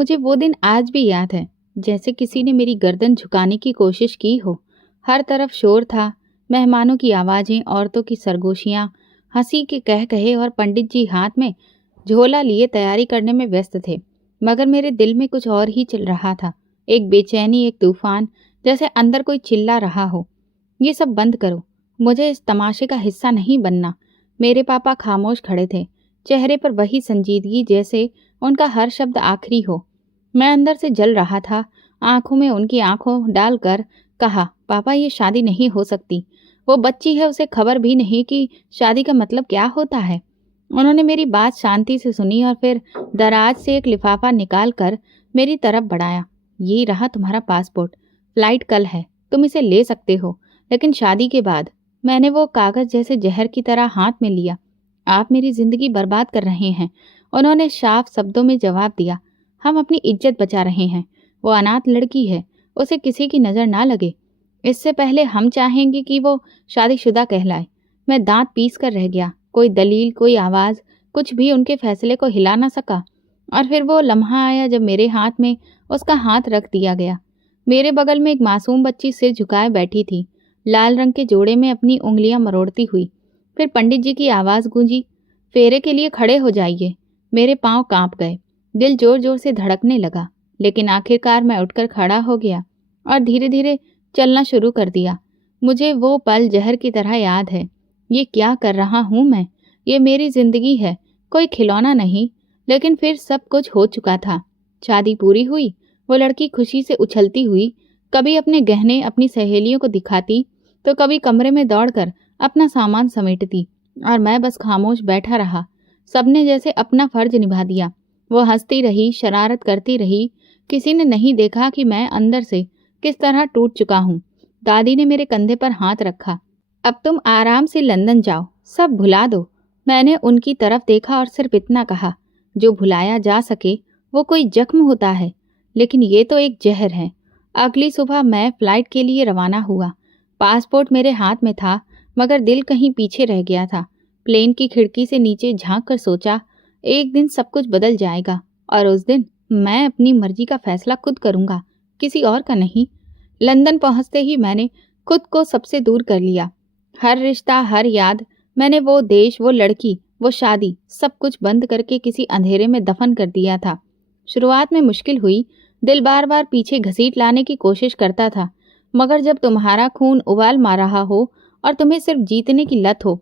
मुझे वो दिन आज भी याद है, जैसे किसी ने मेरी गर्दन झुकाने की कोशिश की हो। हर तरफ शोर था, मेहमानों की आवाज़ें, औरतों की सरगोशियाँ, हंसी के कह कहे और पंडित जी हाथ में झोला लिए तैयारी करने में व्यस्त थे। मगर मेरे दिल में कुछ और ही चल रहा था। एक बेचैनी, एक तूफान, जैसे अंदर कोई चिल्ला रहा हो, ये सब बंद करो, मुझे इस तमाशे का हिस्सा नहीं बनना। मेरे पापा खामोश खड़े थे, चेहरे पर वही संजीदगी जैसे उनका हर शब्द आखिरी हो। मैं अंदर से जल रहा था। आंखों में उनकी आंखों डालकर कहा, पापा ये शादी नहीं हो सकती। वो बच्ची है, उसे खबर भी नहीं कि शादी का मतलब क्या होता है। उन्होंने मेरी बात शांति से सुनी और फिर दराज से एक लिफाफा निकाल कर मेरी तरफ बढ़ाया। ये रहा तुम्हारा पासपोर्ट, फ्लाइट कल है, तुम इसे ले सकते हो, लेकिन शादी के बाद। मैंने वो कागज जैसे जहर की तरह हाथ में लिया। आप मेरी जिंदगी बर्बाद कर रहे हैं, उन्होंने साफ शब्दों में जवाब दिया। हम अपनी इज्जत बचा रहे हैं। वो अनाथ लड़की है, उसे किसी की नजर ना लगे, इससे पहले हम चाहेंगे कि वो शादीशुदा कहलाए। मैं दांत पीस कर रह गया। कोई दलील, कोई आवाज, कुछ भी उनके फैसले को हिला ना सका। और फिर वो लम्हा आया जब मेरे हाथ में उसका हाथ रख दिया गया। मेरे बगल में एक मासूम बच्ची सिर झुकाए बैठी थी, लाल रंग के जोड़े में अपनी उंगलियां मरोड़ती हुई। फिर पंडित जी की आवाज गूंजी, फेरे के लिए खड़े हो जाइए। मेरे पांव कांप गए, दिल जोर जोर से धड़कने लगा। लेकिन आखिरकार मैं उठकर खड़ा हो गया और धीरे धीरे चलना शुरू कर दिया। मुझे वो पल जहर की तरह याद है। ये क्या कर रहा हूं मैं? ये मेरी जिंदगी है, कोई खिलौना नहीं। लेकिन फिर सब कुछ हो चुका था। शादी पूरी हुई। वो लड़की खुशी से उछलती हुई कभी अपने गहने अपनी सहेलियों को दिखाती, तो कभी कमरे में दौड़कर अपना सामान समेटती, और मैं बस खामोश बैठा रहा। सबने जैसे अपना फर्ज निभा दिया। वो हंसती रही, शरारत करती रही। किसी ने नहीं देखा कि मैं अंदर से किस तरह टूट चुका हूँ। दादी ने मेरे कंधे पर हाथ रखा। अब तुम आराम से लंदन जाओ, सब भुला दो। मैंने उनकी तरफ देखा और सिर्फ इतना कहा, जो भुलाया जा सके वो कोई जख्म होता है, लेकिन ये तो एक जहर है। अगली सुबह मैं फ्लाइट के लिए रवाना हुआ। पासपोर्ट मेरे हाथ में था, मगर दिल कहीं पीछे रह गया था। प्लेन की खिड़की से नीचे झांक कर सोचा, एक दिन सब कुछ बदल जाएगा, और उस दिन मैं अपनी मर्जी का फैसला खुद करूंगा, किसी और का नहीं। लंदन पहुंचते ही मैंने खुद को सबसे दूर कर लिया। हर रिश्ता, हर याद, मैंने वो देश, वो लड़की, वो शादी, सब कुछ बंद करके किसी अंधेरे में दफन कर दिया था। शुरुआत में मुश्किल हुई। दिल बार बार पीछे घसीट लाने की कोशिश करता था, मगर जब तुम्हारा खून उबाल मार रहा हो और तुम्हें सिर्फ जीतने की लत हो,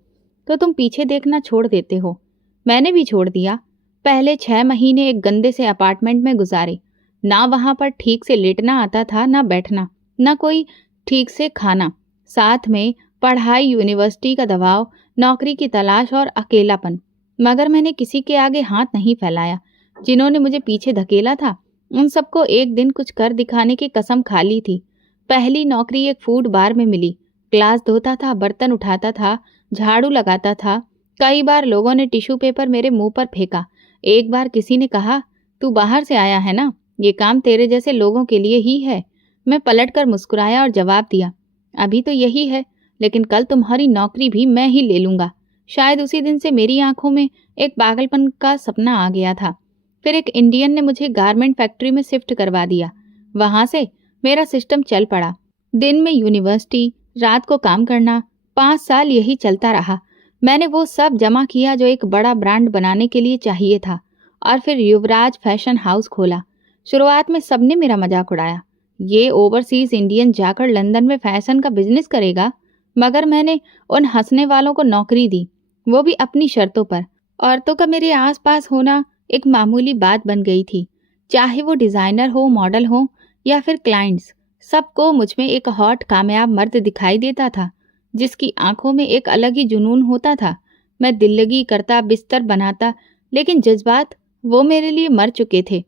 तो तुम पीछे देखना छोड़ देते हो। मैंने भी छोड़ दिया। पहले 6 महीने एक गंदे से अपार्टमेंट में गुजारे। ना वहां पर ठीक से लेटना आता था, ना बैठना, ना कोई ठीक से खाना। साथ में पढ़ाई, यूनिवर्सिटी का दबाव, नौकरी की तलाश और अकेलापन। मगर मैंने किसी के आगे हाथ नहीं फैलाया। जिन्होंने मुझे पीछे धकेला था, उन सबको एक दिन कुछ कर दिखाने की कसम खा ली थी। पहली नौकरी एक फूड बार में मिली। ग्लास धोता था, बर्तन उठाता था, झाड़ू लगाता था। कई बार लोगों ने टिश्यू पेपर मेरे मुंह पर फेंका। एक बार किसी ने कहा, तू बाहर से आया है ना, ये काम तेरे जैसे लोगों के लिए ही है। मैं पलटकर मुस्कुराया और जवाब दिया, अभी तो यही है, लेकिन कल तुम्हारी नौकरी भी मैं ही ले लूंगा। शायद उसी दिन से मेरी आंखों में एक पागलपन का सपना आ गया था। फिर एक इंडियन ने मुझे गारमेंट फैक्ट्री में शिफ्ट करवा दिया। वहां से मेरा सिस्टम चल पड़ा। दिन में यूनिवर्सिटी, रात को काम करना। 5 साल यही चलता रहा। मैंने वो सब जमा किया जो एक बड़ा ब्रांड बनाने के लिए चाहिए था, और फिर युवराज फैशन हाउस खोला। शुरुआत में सबने मेरा मजाक उड़ाया, ये ओवरसीज इंडियन जाकर लंदन में फैशन का बिजनेस करेगा। मगर मैंने उन हंसने वालों को नौकरी दी, वो भी अपनी शर्तों पर। औरतों का मेरे आसपास होना एक मामूली बात बन गई थी। चाहे वो डिजाइनर हो, मॉडल हो, या फिर क्लाइंट्स, सबको मुझ में एक हॉट कामयाब मर्द दिखाई देता था, जिसकी आंखों में एक अलग ही जुनून होता था। मैं दिल्लगी करता, बिस्तर बनाता, लेकिन जज्बात वो मेरे लिए मर चुके थे।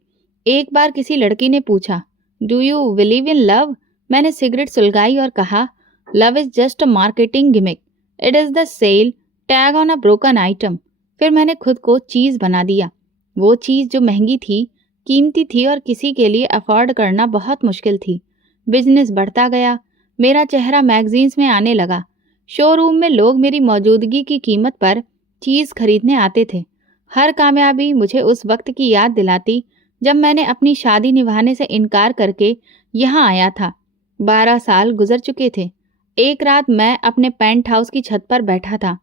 एक बार किसी लड़की ने पूछा, do you believe in love? मैंने सिगरेट सुलगाई और कहा, love is just a marketing gimmick, it is the sale tag on a broken item. फिर मैंने खुद को चीज बना दिया, वो चीज जो महंगी थी, कीमती थी और किसी के लिए अफोर्ड करना बहुत मुश्किल थी। बिजनेस बढ़ता गया, मेरा चेहरा मैगजीन्स में आने लगा। शोरूम में लोग मेरी मौजूदगी की कीमत पर चीज खरीदने आते थे। हर कामयाबी मुझे उस वक्त की याद दिलाती जब मैंने अपनी शादी निभाने से इनकार करके यहाँ आया था। 12 साल गुजर चुके थे। एक रात मैं अपने पेंट हाउस की छत पर बैठा था,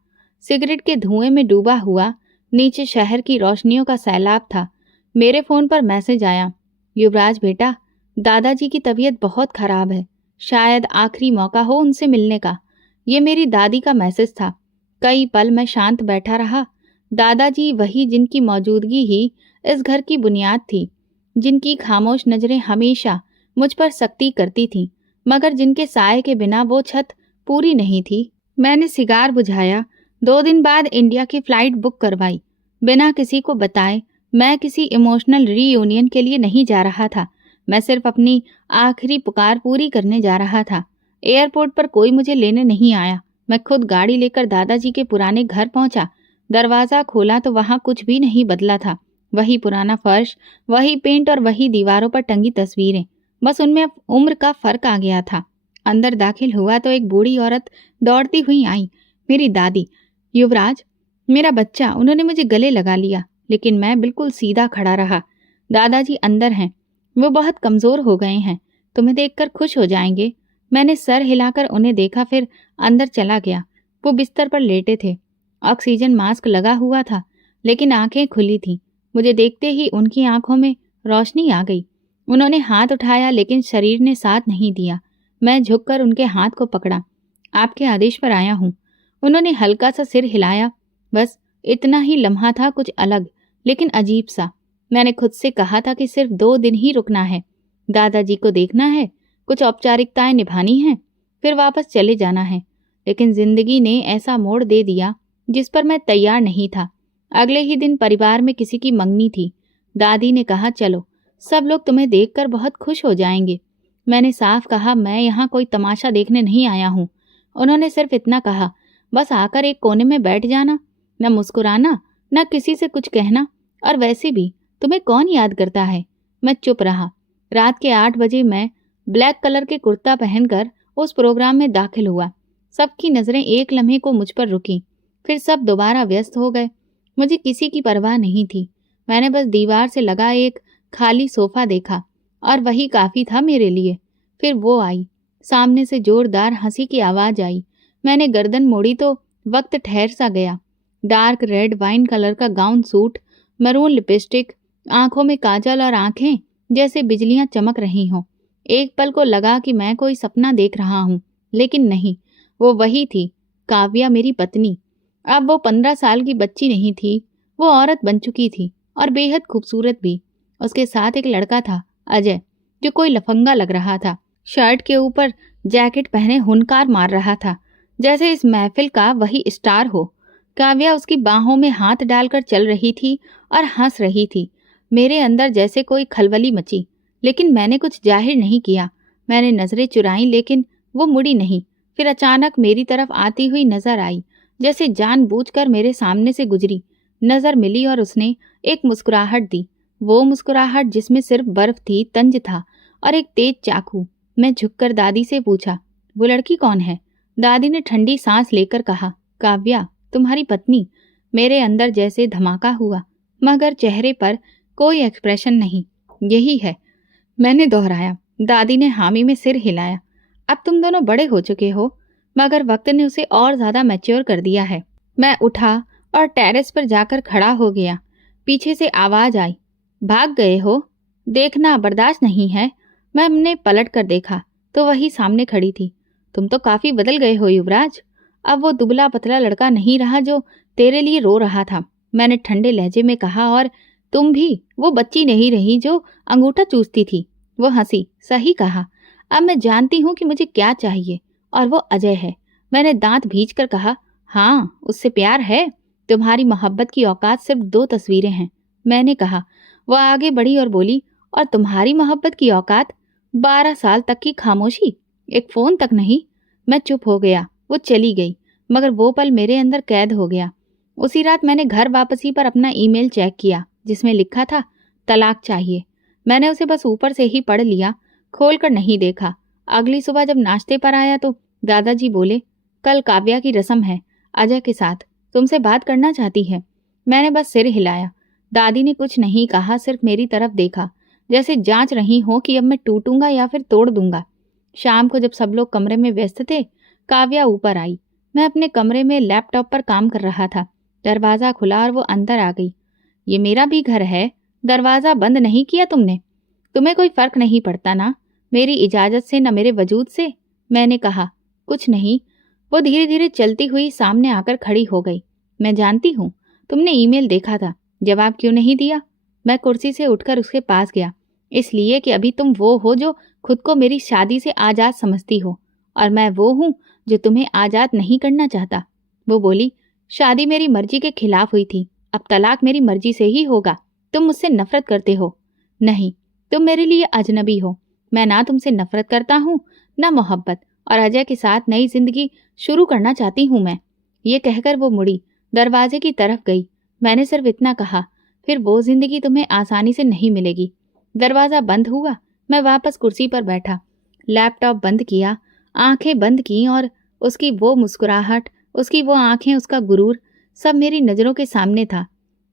सिगरेट के धुएं में डूबा हुआ। नीचे शहर की रोशनियों का सैलाब था। मेरे फोन पर मैसेज आया, युवराज बेटा, दादाजी की तबीयत बहुत खराब है, शायद आखिरी मौका हो उनसे मिलने का। ये मेरी दादी का मैसेज था। कई पल मैं शांत बैठा रहा। दादाजी वही जिनकी मौजूदगी ही इस घर की बुनियाद थी, जिनकी खामोश नजरें हमेशा मुझ पर सख्ती करती थीं, मगर जिनके साए के बिना वो छत पूरी नहीं थी। मैंने सिगार बुझाया। 2 दिन बाद इंडिया की फ्लाइट बुक करवाई। बिना किसी को बताए मैं किसी इमोशनल रीयूनियन के लिए नहीं जा रहा था। मैं सिर्फ अपनी आखिरी पुकार पूरी करने जा रहा था। एयरपोर्ट पर कोई मुझे लेने नहीं आया। मैं खुद गाड़ी लेकर दादाजी के पुराने घर पहुंचा। दरवाजा खोला तो वहां कुछ भी नहीं बदला था। वही पुराना फर्श, वही पेंट और वही दीवारों पर टंगी तस्वीरें। बस उनमें अब उम्र का फर्क आ गया था। अंदर दाखिल हुआ तो एक बूढ़ी औरत दौड़ती हुई आई। मेरी दादी। युवराज, मेरा बच्चा। उन्होंने मुझे गले लगा लिया, लेकिन मैं बिल्कुल सीधा खड़ा रहा। दादाजी अंदर हैं, वो बहुत कमजोर हो गए हैं, तुम्हें देखकर खुश हो जाएंगे। मैंने सर हिलाकर उन्हें देखा, फिर अंदर चला गया। वो बिस्तर पर लेटे थे। ऑक्सीजन मास्क लगा हुआ था, लेकिन आंखें खुली थीं। मुझे देखते ही उनकी आंखों में रोशनी आ गई। उन्होंने हाथ उठाया, लेकिन शरीर ने साथ नहीं दिया। मैं झुककर उनके हाथ को पकड़ा। आपके आदेश पर आया हूं। उन्होंने हल्का सा सिर हिलाया। बस इतना ही लम्हा था, कुछ अलग लेकिन अजीब सा। मैंने खुद से कहा था कि सिर्फ 2 दिन ही रुकना है, दादाजी को देखना है, कुछ औपचारिकताएं निभानी हैं, फिर वापस चले जाना है। लेकिन जिंदगी ने ऐसा मोड़ दे दिया जिस पर मैं तैयार नहीं था। अगले ही दिन परिवार में किसी की मंगनी थी। दादी ने कहा, चलो, सब लोग तुम्हें देखकर बहुत खुश हो जाएंगे। मैंने साफ कहा, मैं यहाँ कोई तमाशा देखने नहीं आया हूँ। उन्होंने सिर्फ इतना कहा, बस आकर एक कोने में बैठ जाना, न मुस्कुराना, न किसी से कुछ कहना, और वैसे भी तुम्हें कौन याद करता है। मैं चुप रहा। रात के 8 बजे मैं ब्लैक कलर के कुर्ता पहनकर उस प्रोग्राम में दाखिल हुआ। सबकी नजरें एक लम्हे को मुझ पर रुकी, फिर सब दोबारा व्यस्त हो गए। मुझे किसी की परवाह नहीं थी। मैंने बस दीवार से लगा एक खाली सोफा देखा, और वही काफी था मेरे लिए। फिर वो आई। सामने से जोरदार हंसी की आवाज आई। मैंने गर्दन मोड़ी तो वक्त ठहर सा गया। डार्क रेड वाइन कलर का गाउन सूट, मरून लिपस्टिक, आंखों में काजल, और आंखें जैसे बिजलियां चमक रही हों। एक पल को लगा कि मैं कोई सपना देख रहा हूं, लेकिन नहीं, वो वही थी, काव्या, मेरी पत्नी। अब वो 15 साल की बच्ची नहीं थी, वो औरत बन चुकी थी, और बेहद खूबसूरत भी। उसके साथ एक लड़का था, अजय, जो कोई लफंगा लग रहा था। शर्ट के ऊपर जैकेट पहने हुनकार मार रहा था, जैसे इस महफिल का वही स्टार हो। काव्या उसकी बाहों में हाथ डालकर चल रही थी और हंस रही थी। मेरे अंदर जैसे कोई खलबली मची, लेकिन मैंने कुछ जाहिर नहीं किया। मैंने नजरें चुराई, लेकिन वो मुड़ी नहीं। फिर अचानक मेरी तरफ आती हुई नजर आई, जैसे जानबूझकर मेरे सामने से गुजरी। नजर मिली और उसने एक मुस्कुराहट दी, वो मुस्कुराहट जिसमें सिर्फ बर्फ थी, तंज था, और एक तेज चाकू। मैं झुककर दादी से पूछा, वो लड़की कौन है? दादी ने ठंडी सांस लेकर कहा, काव्या, तुम्हारी पत्नी। मेरे अंदर जैसे धमाका हुआ, मगर चेहरे पर कोई एक्सप्रेशन नहीं। यही है, मैंने दोहराया। दादी ने हामी में सिर हिलाया। अब तुम दोनों बड़े हो चुके हो, मगर वक्त ने उसे और ज्यादा मैच्योर कर दिया है। मैं उठा और टेरेस पर जाकर खड़ा हो गया। पीछे से आवाज आई, भाग गए हो? देखना बर्दाश्त नहीं है। मैंने पलट कर देखा तो वही सामने खड़ी थी। तुम तो काफी बदल गए हो युवराज। अब वो दुबला पतला लड़का नहीं रहा जो तेरे लिए रो रहा था, मैंने ठंडे लहजे में कहा। और तुम भी वो बच्ची नहीं रही जो अंगूठा चूसती थी। वो हंसी। सही कहा। अब मैं जानती हूँ कि मुझे क्या चाहिए, और वो अजय है। मैंने दांत भींचकर कहा, हाँ, उससे प्यार है। तुम्हारी मोहब्बत की औकात सिर्फ 2 तस्वीरें हैं, मैंने कहा। वह आगे बढ़ी और बोली, और तुम्हारी मोहब्बत की औकात 12 साल तक की खामोशी, एक फोन तक नहीं। मैं चुप हो गया। वो चली गई, मगर वो पल मेरे अंदर कैद हो गया। उसी रात मैंने घर वापसी पर अपना ईमेल चेक किया, जिसमें लिखा था, तलाक चाहिए। मैंने उसे बस ऊपर से ही पढ़ लिया, खोलकर नहीं देखा। अगली सुबह जब नाश्ते पर आया तो दादाजी बोले, कल काव्या की रस्म है, अजय के साथ, तुमसे बात करना चाहती है। मैंने बस सिर हिलाया। दादी ने कुछ नहीं कहा, सिर्फ मेरी तरफ देखा, जैसे जांच रही हो कि अब मैं टूटूंगा या फिर तोड़ दूंगा। शाम को जब सब लोग कमरे में व्यस्त थे, काव्या ऊपर आई। मैं अपने कमरे में लैपटॉप पर काम कर रहा था। दरवाज़ा खुला और वो अंदर आ गई। ये मेरा भी घर है, दरवाज़ा बंद नहीं किया तुमने? तुम्हें कोई फर्क नहीं पड़ता ना, मेरी इजाज़त से न मेरे वजूद से? मैंने कहा, कुछ नहीं। वो धीरे धीरे चलती हुई सामने आकर खड़ी हो गई। मैं जानती हूँ, तुमने ईमेल देखा था, जवाब क्यों नहीं दिया? मैं कुर्सी से उठकर उसके पास गया। इसलिए कि अभी तुम वो हो जो खुद को मेरी शादी से आज़ाद समझती हो, और मैं वो हूँ जो तुम्हें आज़ाद नहीं करना चाहता। वो बोली, शादी मेरी मर्जी के खिलाफ हुई थी, अब तलाक मेरी मर्जी से ही होगा। तुम मुझसे नफरत करते हो? नहीं, तुम मेरे लिए अजनबी हो। मैं ना तुमसे नफरत करता हूँ, ना मोहब्बत, और अजय के साथ नई जिंदगी शुरू करना चाहती हूँ मैं। ये कहकर वो मुड़ी, दरवाजे की तरफ गई। मैंने सिर्फ इतना कहा, फिर वो जिंदगी तुम्हें आसानी से नहीं मिलेगी। दरवाज़ा बंद हुआ। मैं वापस कुर्सी पर बैठा, लैपटॉप बंद किया, आंखें बंद की, और उसकी वो मुस्कुराहट, उसकी वो आंखें, उसका गुरूर, सब मेरी नज़रों के सामने था।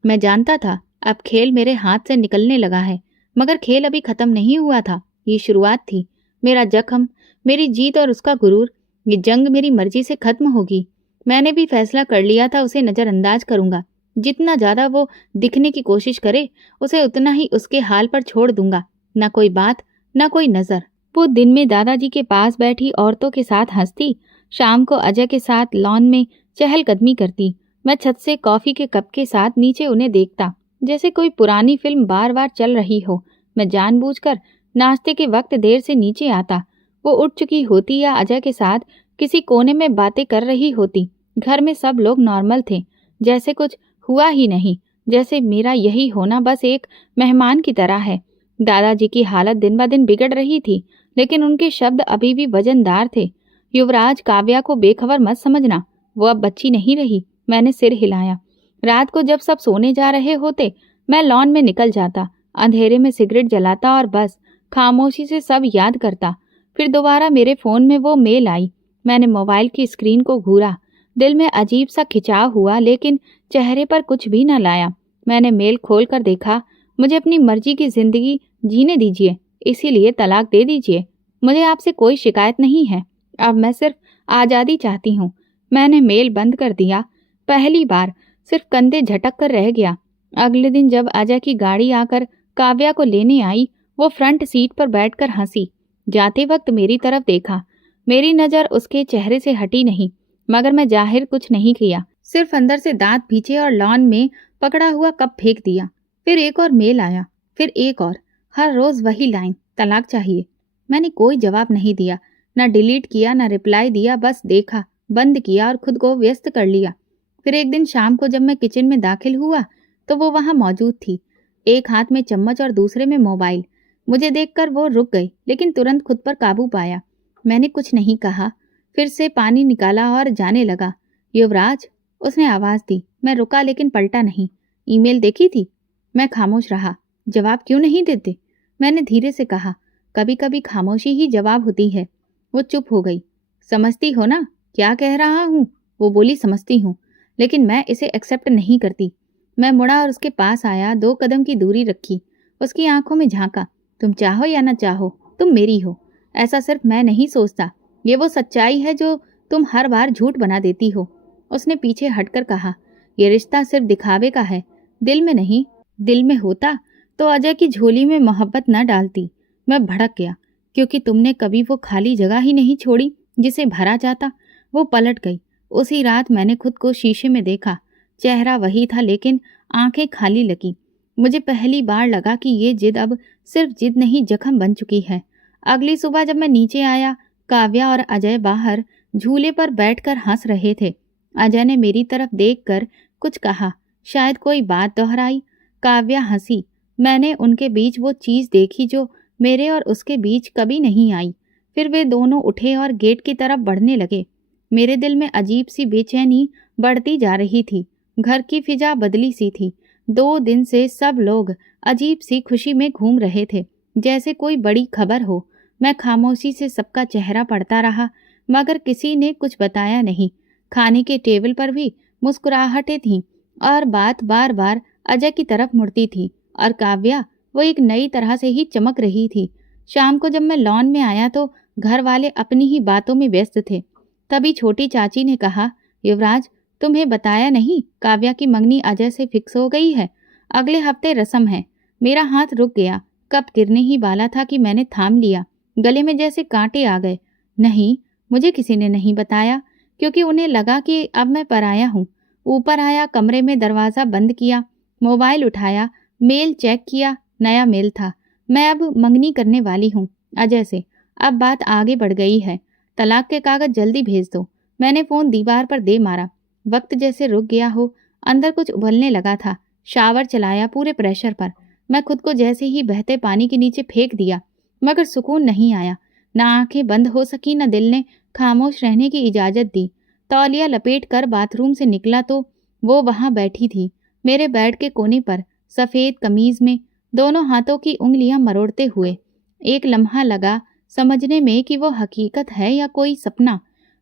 मैं जानता था अब खेल मेरे हाथ से निकलने लगा है, मगर खेल अभी ख़त्म नहीं हुआ था। ये शुरुआत थी। मेरा जख्म, मेरी जीत और उसका गुरूर, ये जंग मेरी मर्जी से खत्म होगी। मैंने भी फैसला कर लिया था, उसे नज़रअंदाज करूंगा। जितना ज़्यादा वो दिखने की कोशिश करे, उसे उतना ही उसके हाल पर छोड़ दूंगा। न कोई बात, न कोई नज़र। वो दिन में दादाजी के पास बैठी औरतों के साथ हंसती, शाम को अजय के साथ लॉन में चहलकदमी करती। मैं छत से कॉफ़ी के कप के साथ नीचे उन्हें देखता, जैसे कोई पुरानी फिल्म बार बार चल रही हो। मैं जानबूझकर नाश्ते के वक्त देर से नीचे आता। वो उठ चुकी होती या अजय के साथ किसी कोने में बातें कर रही होती। घर में सब लोग नॉर्मल थे, जैसे कुछ हुआ ही नहीं, जैसे मेरा यही होना बस एक मेहमान की तरह है। दादाजी की हालत दिन ब दिन बिगड़ रही थी, लेकिन उनके शब्द अभी भी वजनदार थे। युवराज, काव्या को बेखबर मत समझना, वो अब बच्ची नहीं रही। मैंने सिर हिलाया। रात को जब सब सोने जा रहे होते, मैं लॉन में निकल जाता, अंधेरे में सिगरेट जलाता और बस खामोशी से सब याद करता। फिर दोबारा मेरे फ़ोन में वो मेल आई। मैंने मोबाइल की स्क्रीन को घूरा। दिल में अजीब सा खिंचाव हुआ, लेकिन चेहरे पर कुछ भी न लाया। मैंने मेल खोल कर देखा। मुझे अपनी मर्जी की ज़िंदगी जीने दीजिए, इसीलिए तलाक दे दीजिए। मुझे आपसे कोई शिकायत नहीं है, अब मैं सिर्फ आज़ादी चाहती हूँ। मैंने मेल बंद कर दिया। पहली बार सिर्फ कंधे झटक कर रह गया। अगले दिन जब अजय की गाड़ी आकर काव्या को लेने आई, वो फ्रंट सीट पर बैठकर हंसी। जाते वक्त मेरी तरफ देखा। मेरी नज़र उसके चेहरे से हटी नहीं, मगर मैं जाहिर कुछ नहीं किया, सिर्फ अंदर से दांत भींचे और लॉन में पकड़ा हुआ कप फेंक दिया। फिर एक और मेल आया, फिर एक और, हर रोज वही लाइन, तलाक चाहिए। मैंने कोई जवाब नहीं दिया, न डिलीट किया, न रिप्लाई दिया, बस देखा, बंद किया और खुद को व्यस्त कर लिया। फिर एक दिन शाम को जब मैं किचन में दाखिल हुआ, तो वो वहाँ मौजूद थी, एक हाथ में चम्मच और दूसरे में मोबाइल। मुझे देखकर वो रुक गई, लेकिन तुरंत खुद पर काबू पाया। मैंने कुछ नहीं कहा, फिर से पानी निकाला और जाने लगा। युवराज, उसने आवाज़ दी। मैं रुका, लेकिन पलटा नहीं। ईमेल देखी थी? मैं खामोश रहा। जवाब क्यों नहीं देते? मैंने धीरे से कहा। कभी कभी खामोशी ही जवाब होती है। वो चुप हो गई। समझती हो ना क्या कह रहा हूँ? वो बोली, समझती हूँ, लेकिन मैं इसे एक्सेप्ट नहीं करती। मैं मुड़ा और उसके पास आया, 2 कदम की दूरी रखी, उसकी आंखों में झांका। तुम चाहो या न चाहो, तुम मेरी हो। ऐसा सिर्फ मैं नहीं सोचता, ये वो सच्चाई है जो तुम हर बार झूठ बना देती हो। उसने पीछे हटकर कहा, ये रिश्ता सिर्फ दिखावे का है, दिल में नहीं। दिल में होता तो अजय की झोली में मोहब्बत न डालती। मैं भड़क गया, क्योंकि तुमने कभी वो खाली जगह ही नहीं छोड़ी जिसे भरा जाता। वो पलट गई। उसी रात मैंने खुद को शीशे में देखा। चेहरा वही था, लेकिन आंखें खाली लगी। मुझे पहली बार लगा कि ये जिद अब सिर्फ जिद नहीं, जख्म बन चुकी है। अगली सुबह जब मैं नीचे आया, काव्या और अजय बाहर झूले पर बैठकर हंस रहे थे। अजय ने मेरी तरफ देखकर कुछ कहा, शायद कोई बात दोहराई। काव्या हंसी। मैंने उनके बीच वो चीज़ देखी जो मेरे और उसके बीच कभी नहीं आई। फिर वे दोनों उठे और गेट की तरफ बढ़ने लगे। मेरे दिल में अजीब सी बेचैनी बढ़ती जा रही थी। घर की फिजा बदली सी थी। 2 दिन से सब लोग अजीब सी खुशी में घूम रहे थे, जैसे कोई बड़ी खबर हो। मैं खामोशी से सबका चेहरा पढ़ता रहा, मगर किसी ने कुछ बताया नहीं। खाने के टेबल पर भी मुस्कुराहटें थीं और बात बार बार अजय की तरफ मुड़ती थी और काव्या वो एक नई तरह से ही चमक रही थी। शाम को जब मैं लॉन में आया तो घर वाले अपनी ही बातों में व्यस्त थे। तभी छोटी चाची ने कहा, युवराज तुम्हें बताया नहीं, काव्या की मंगनी अजय से फिक्स हो गई है। अगले हफ्ते रस्म है। मेरा हाथ रुक गया, कप गिरने ही वाला था कि मैंने थाम लिया। गले में जैसे कांटे आ गए। नहीं, मुझे किसी ने नहीं बताया, क्योंकि उन्हें लगा कि अब मैं पराया हूँ। ऊपर आया, कमरे में दरवाज़ा बंद किया, मोबाइल उठाया, मेल चेक किया। नया मेल था। मैं अब मंगनी करने वाली हूँ अजय से। अब बात आगे बढ़ गई है। तलाक के कागज जल्दी भेज दो। मैंने फ़ोन दीवार पर दे मारा। वक्त जैसे रुक गया हो, अंदर कुछ उबलने लगा था। शावर चलाया पूरे प्रेशर पर। मैं खुद को जैसे ही बहते पानी के नीचे फेंक दिया, मगर सुकून नहीं आया। ना आंखें बंद हो सकी, न दिल ने खामोश रहने की इजाज़त दी। तौलिया लपेट कर बाथरूम से निकला तो वो वहाँ बैठी थी, मेरे बेड के कोने पर, सफ़ेद कमीज़ में, दोनों हाथों की उंगलियां मरोड़ते हुए। एक लम्हा लगा समझने में कि वो हकीकत है या कोई सपना।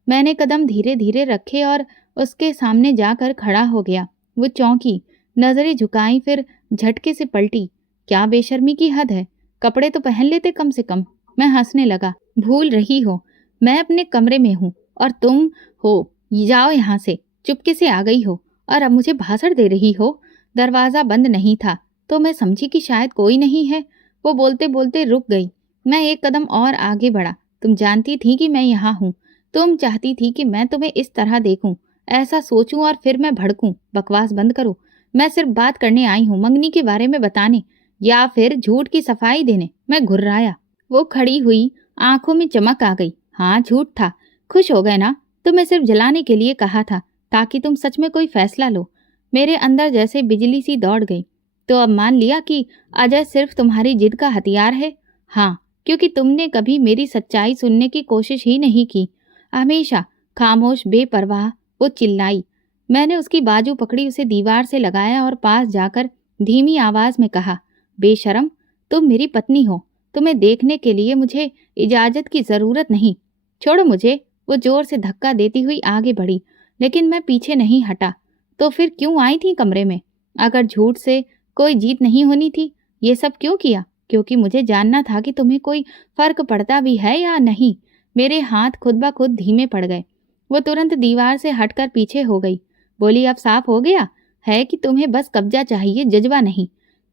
मैंने कदम धीरे धीरे रखे और उसके सामने जाकर खड़ा हो गया। वो चौंकी, नजरें झुकाई, फिर झटके से पलटी। क्या बेशर्मी की हद है, कपड़े तो पहन लेते कम से कम। मैं हंसने लगा। भूल रही हो, मैं अपने कमरे में हूँ और तुम हो, जाओ यहाँ से। चुपके से आ गई हो और अब मुझे भाषण दे रही हो। दरवाज़ा बंद नहीं था तो मैं समझी कि शायद कोई नहीं है। वो बोलते बोलते रुक गई। मैं एक कदम और आगे बढ़ा। तुम जानती थी कि मैं यहाँ हूँ। तुम चाहती थी कि मैं तुम्हें इस तरह देखूं, ऐसा सोचूं और फिर मैं भड़कूं। बकवास बंद करो। मैं सिर्फ बात करने आई हूँ, मंगनी के बारे में बताने या फिर झूठ की सफाई देने। मैं घुर्राया। वो खड़ी हुई, आंखों में चमक आ गई। हाँ, झूठ था। खुश हो गए ना? तुम्हें सिर्फ जलाने के लिए कहा था, ताकि तुम सच में कोई फैसला लो। मेरे अंदर जैसे बिजली सी दौड़ गई। तो अब मान लिया कि अजय सिर्फ तुम्हारी जिद का हथियार है? हाँ, क्योंकि तुमने कभी मेरी सच्चाई सुनने की कोशिश ही नहीं की। हमेशा खामोश, बेपरवाह। वो चिल्लाई। मैंने उसकी बाजू पकड़ी, उसे दीवार से लगाया और पास जाकर धीमी आवाज में कहा, बेशरम, तुम मेरी पत्नी हो। तुम्हें देखने के लिए मुझे इजाजत की जरूरत नहीं। छोड़ो मुझे। वो जोर से धक्का देती हुई आगे बढ़ी, लेकिन मैं पीछे नहीं हटा। तो फिर क्यों आई थी कमरे में? अगर झूठ से कोई जीत नहीं होनी थी, ये सब क्यों किया? क्योंकि मुझे जानना था कि तुम्हें कोई फर्क पड़ता भी है या नहीं। मेरे हाथ खुद ब खुद धीमे पड़ गए। वो तुरंत दीवार से हटकर पीछे हो गई। बोली, अब साफ हो गया है कि तुम्हें बस कब्जा चाहिए, जज्बा नहीं।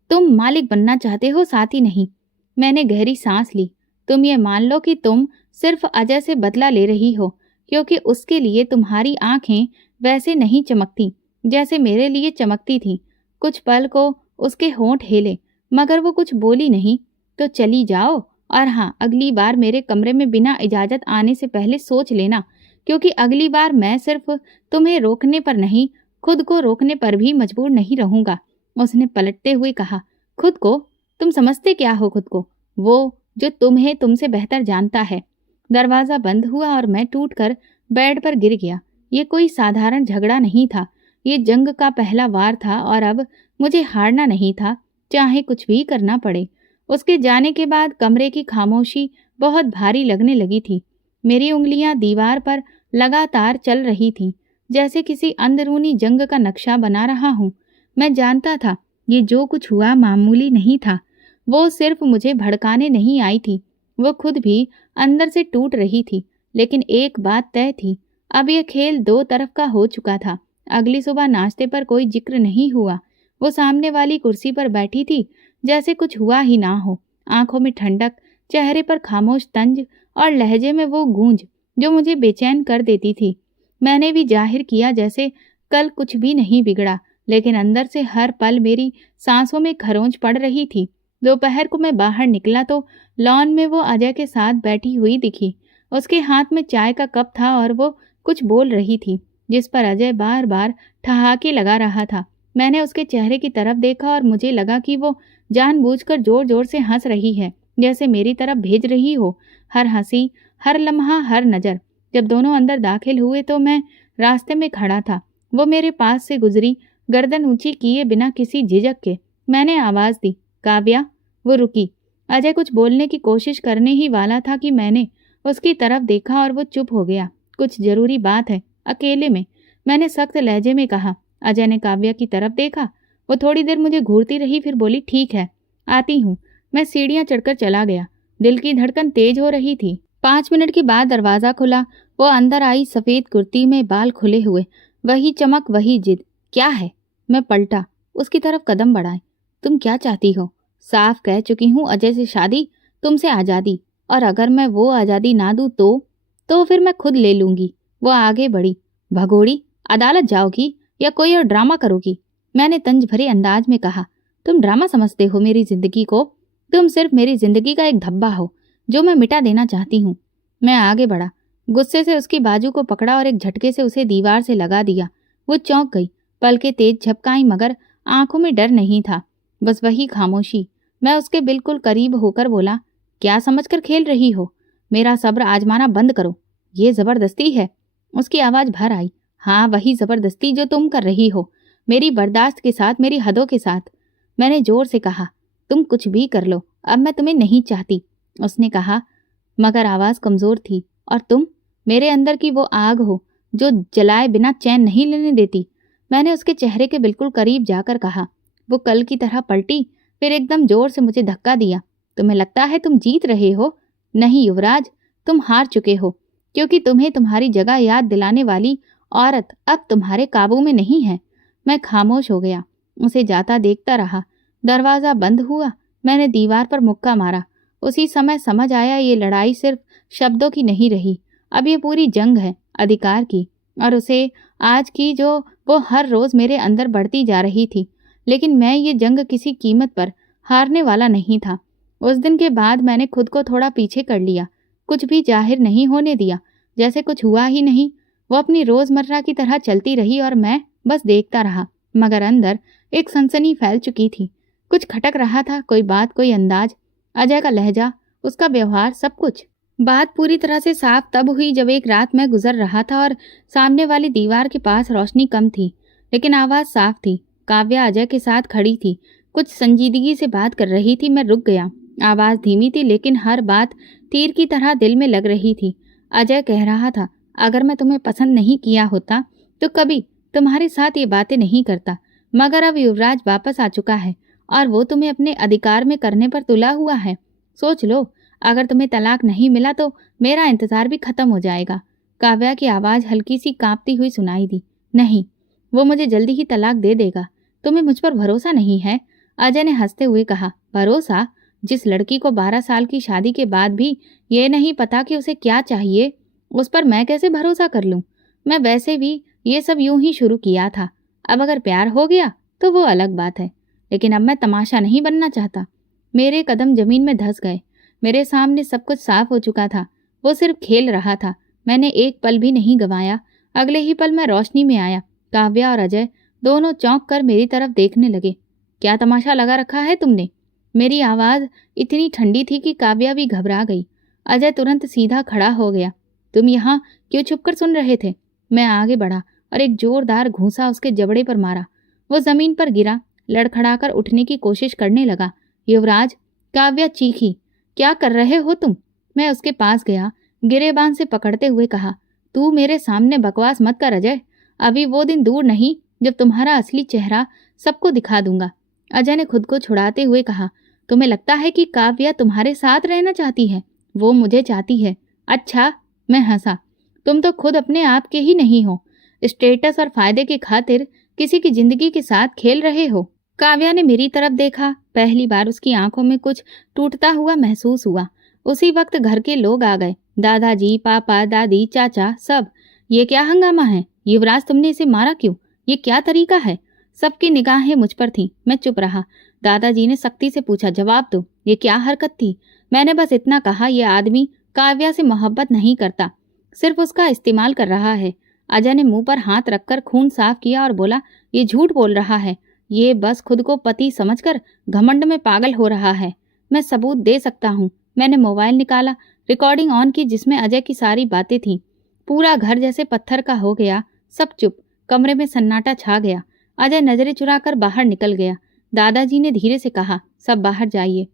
तुम मालिक बनना चाहते हो, साथी नहीं। मैंने गहरी सांस ली। तुम ये मान लो कि तुम सिर्फ अजय से बदला ले रही हो, क्योंकि उसके लिए तुम्हारी आंखें वैसे नहीं चमकती जैसे मेरे लिए चमकती थी। कुछ पल को उसके होंठ हिले, मगर वो कुछ बोली नहीं। तो चली जाओ, और हाँ, अगली बार मेरे कमरे में बिना इजाजत आने से पहले सोच लेना, क्योंकि अगली बार मैं सिर्फ तुम्हें रोकने पर नहीं, खुद को रोकने पर भी मजबूर नहीं रहूंगा। उसने पलटते हुए कहा, खुद को? तुम समझते क्या हो खुद को? वो जो तुम्हें तुमसे बेहतर जानता है। दरवाजा बंद हुआ और मैं टूटकर बेड पर गिर गया। ये कोई साधारण झगड़ा नहीं था, ये जंग का पहला वार था और अब मुझे हारना नहीं था, चाहे कुछ भी करना पड़े। उसके जाने के बाद कमरे की खामोशी बहुत भारी लगने लगी थी। मेरी उंगलियां दीवार पर लगातार चल रही थीं, जैसे किसी अंदरूनी जंग का नक्शा बना रहा हूँ। मैं जानता था ये जो कुछ हुआ मामूली नहीं था। वो सिर्फ मुझे भड़काने नहीं आई थी, वो खुद भी अंदर से टूट रही थी। लेकिन एक बात तय थी, अब यह खेल दो तरफ का हो चुका था। अगली सुबह नाश्ते पर कोई जिक्र नहीं हुआ। वो सामने वाली कुर्सी पर बैठी थी, जैसे कुछ हुआ ही ना हो। आंखों में ठंडक, चेहरे पर खामोश तंज और लहजे में वो गूंज जो मुझे बेचैन कर देती थी। मैंने भी जाहिर किया जैसे कल कुछ भी नहीं बिगड़ा, लेकिन अंदर से हर पल मेरी सांसों में खरोंच पड़ रही थी। दोपहर को मैं बाहर निकला तो लॉन में वो अजय के साथ बैठी हुई दिखी। उसके हाथ में चाय का कप था और वो कुछ बोल रही थी, जिस पर अजय बार बार ठहाके लगा रहा था। मैंने उसके चेहरे की तरफ देखा और मुझे लगा कि वो जानबूझकर जोर जोर से हंस रही है, जैसे मेरी तरफ भेज रही हो हर हंसी, हर लम्हा, हर नज़र। जब दोनों अंदर दाखिल हुए तो मैं रास्ते में खड़ा था। वो मेरे पास से गुजरी, गर्दन ऊंची किए बिना किसी झिझक के। मैंने आवाज़ दी, काव्या। वो रुकी। अजय कुछ बोलने की कोशिश करने ही वाला था कि मैंने उसकी तरफ देखा और वो चुप हो गया। कुछ जरूरी बात है, अकेले में, मैंने सख्त लहजे में कहा। अजय ने काव्या की तरफ देखा। वो थोड़ी देर मुझे घूरती रही, फिर बोली, ठीक है, आती हूँ। मैं सीढ़ियाँ चढ़कर चला गया। दिल की धड़कन तेज हो रही थी। 5 मिनट के बाद दरवाज़ा खुला। वो अंदर आई, सफ़ेद कुर्ती में, बाल खुले हुए, वही चमक, वही जिद। क्या है? मैं पलटा, उसकी तरफ कदम बढ़ाए। तुम क्या चाहती हो? साफ कह चुकी हूँ, अजय से शादी, तुमसे आज़ादी। और अगर मैं वो आज़ादी ना दूँ तो फिर मैं खुद ले लूँगी। वो आगे बढ़ी। भगोड़ी, अदालत जाओगी या कोई और ड्रामा करोगी? मैंने तंज भरे अंदाज में कहा। तुम ड्रामा समझते हो मेरी जिंदगी को? तुम सिर्फ मेरी जिंदगी का एक धब्बा हो जो मैं मिटा देना चाहती हूँ। मैं आगे बढ़ा, गुस्से से उसकी बाजू को पकड़ा और एक झटके से उसे दीवार से लगा दिया। वो चौंक गई, पलकें तेज झपकाई, मगर आंखों में डर नहीं था, बस वही खामोशी। मैं उसके बिल्कुल करीब होकर बोला, क्या समझकर खेल रही हो? मेरा सब्र आजमाना बंद करो। ये जबरदस्ती है। उसकी आवाज भर आई। हाँ, वही जबरदस्ती जो तुम कर रही हो, मेरी बर्दाश्त के साथ, मेरी हदों के साथ। मैंने जोर से कहा, तुम कुछ भी कर लो, अब मैं तुम्हें नहीं चाहती। उसने कहा, मगर आवाज कमजोर थी। और तुम मेरे अंदर की वो आग हो जो जलाए बिना चैन नहीं लेने देती। मैंने उसके चेहरे के बिल्कुल करीब जाकर कहा। वो कल की तरह पलटी, फिर एकदम जोर से मुझे धक्का दिया। तुम्हें लगता है तुम जीत रहे हो? नहीं युवराज, तुम हार चुके हो, क्योंकि तुम्हें तुम्हारी जगह याद दिलाने वाली औरत अब तुम्हारे काबू में नहीं है। मैं खामोश हो गया, उसे जाता देखता रहा। दरवाज़ा बंद हुआ। मैंने दीवार पर मुक्का मारा। उसी समय समझ आया, ये लड़ाई सिर्फ शब्दों की नहीं रही, अब ये पूरी जंग है, अधिकार की। और उसे आज की जो वो हर रोज़ मेरे अंदर बढ़ती जा रही थी। लेकिन मैं ये जंग किसी कीमत पर हारने वाला नहीं था। उस दिन के बाद मैंने खुद को थोड़ा पीछे कर लिया, कुछ भी जाहिर नहीं होने दिया, जैसे कुछ हुआ ही नहीं। वो अपनी रोज़मर्रा की तरह चलती रही और मैं बस देखता रहा, मगर अंदर एक सनसनी फैल चुकी थी। कुछ खटक रहा था, कोई बात, कोई अंदाज, अजय का लहजा, उसका व्यवहार, सब कुछ। बात पूरी तरह से साफ तब हुई जब एक रात मैं गुजर रहा था और सामने वाली दीवार के पास रोशनी कम थी, लेकिन आवाज़ साफ थी। काव्या अजय के साथ खड़ी थी, कुछ संजीदगी से बात कर रही थी। मैं रुक गया। आवाज़ धीमी थी, लेकिन हर बात तीर की तरह दिल में लग रही थी। अजय कह रहा था, अगर मैं तुम्हें पसंद नहीं किया होता तो कभी तुम्हारे साथ ये बातें नहीं करता, मगर अब युवराज वापस आ चुका है और वो तुम्हें अपने अधिकार में करने पर तुला हुआ है। सोच लो, अगर तुम्हें तलाक नहीं मिला तो मेरा इंतजार भी खत्म हो जाएगा। काव्या की आवाज़ हल्की सी कांपती हुई सुनाई दी। नहीं, वो मुझे जल्दी ही तलाक दे देगा। तुम्हें मुझ पर भरोसा नहीं है? अजय ने हंसते हुए कहा। भरोसा? जिस लड़की को 12 साल की शादी के बाद भी ये नहीं पता कि उसे क्या चाहिए, उस पर मैं कैसे भरोसा कर लूं? मैं वैसे भी ये सब यूं ही शुरू किया था। अब अगर प्यार हो गया तो वो अलग बात है, लेकिन अब मैं तमाशा नहीं बनना चाहता। मेरे कदम जमीन में धंस गए। मेरे सामने सब कुछ साफ हो चुका था। वो सिर्फ खेल रहा था। मैंने एक पल भी नहीं गंवाया। अगले ही पल मैं रोशनी में आया। काव्या और अजय दोनों चौंक कर मेरी तरफ देखने लगे। क्या तमाशा लगा रखा है तुमने? मेरी आवाज़ इतनी ठंडी थी कि काव्या भी घबरा गई। अजय तुरंत सीधा खड़ा हो गया। तुम यहाँ क्यों छुपकर सुन रहे थे? मैं आगे बढ़ा और एक जोरदार घूंसा उसके जबड़े पर मारा। वो जमीन पर गिरा, लड़खड़ाकर उठने की कोशिश करने लगा। युवराज, काव्या चीखी, क्या कर रहे हो तुम? मैं उसके पास गया, गिरेबान से पकड़ते हुए कहा, तू मेरे सामने बकवास मत कर अजय। अभी वो दिन दूर नहीं जब तुम्हारा असली चेहरा सबको दिखा दूंगा। अजय ने खुद को छुड़ाते हुए कहा, तुम्हें लगता है कि काव्या तुम्हारे साथ रहना चाहती है? वो मुझे चाहती है। अच्छा, मैं हंसा। तुम तो खुद अपने आप के ही नहीं हो। स्टेटस और फायदे की खातिर किसी की जिंदगी के साथ खेल रहे हो। काव्या ने मेरी तरफ देखा। पहली बार उसकी आंखों में कुछ टूटता हुआ महसूस हुआ। उसी वक्त घर के लोग आ गए, दादाजी, पापा, दादी, चाचा, सब। ये क्या हंगामा है? युवराज, तुमने इसे मारा क्यों? ये क्या तरीका है? सबकी निगाहें मुझ पर थीं। मैं चुप रहा। दादाजी ने सख्ती से पूछा, जवाब दो, ये क्या हरकत थी? मैंने बस इतना कहा, यह आदमी काव्या से मोहब्बत नहीं करता, सिर्फ उसका इस्तेमाल कर रहा है। अजय ने मुंह पर हाथ रखकर खून साफ किया और बोला, ये झूठ बोल रहा है। ये बस खुद को पति समझकर घमंड में पागल हो रहा है। मैं सबूत दे सकता हूँ। मैंने मोबाइल निकाला, रिकॉर्डिंग ऑन की जिसमें अजय की सारी बातें थीं। पूरा घर जैसे पत्थर का हो गया। सब चुप। कमरे में सन्नाटा छा गया। अजय नजरें चुराकर बाहर निकल गया। दादाजी ने धीरे से कहा, सब बाहर जाइए।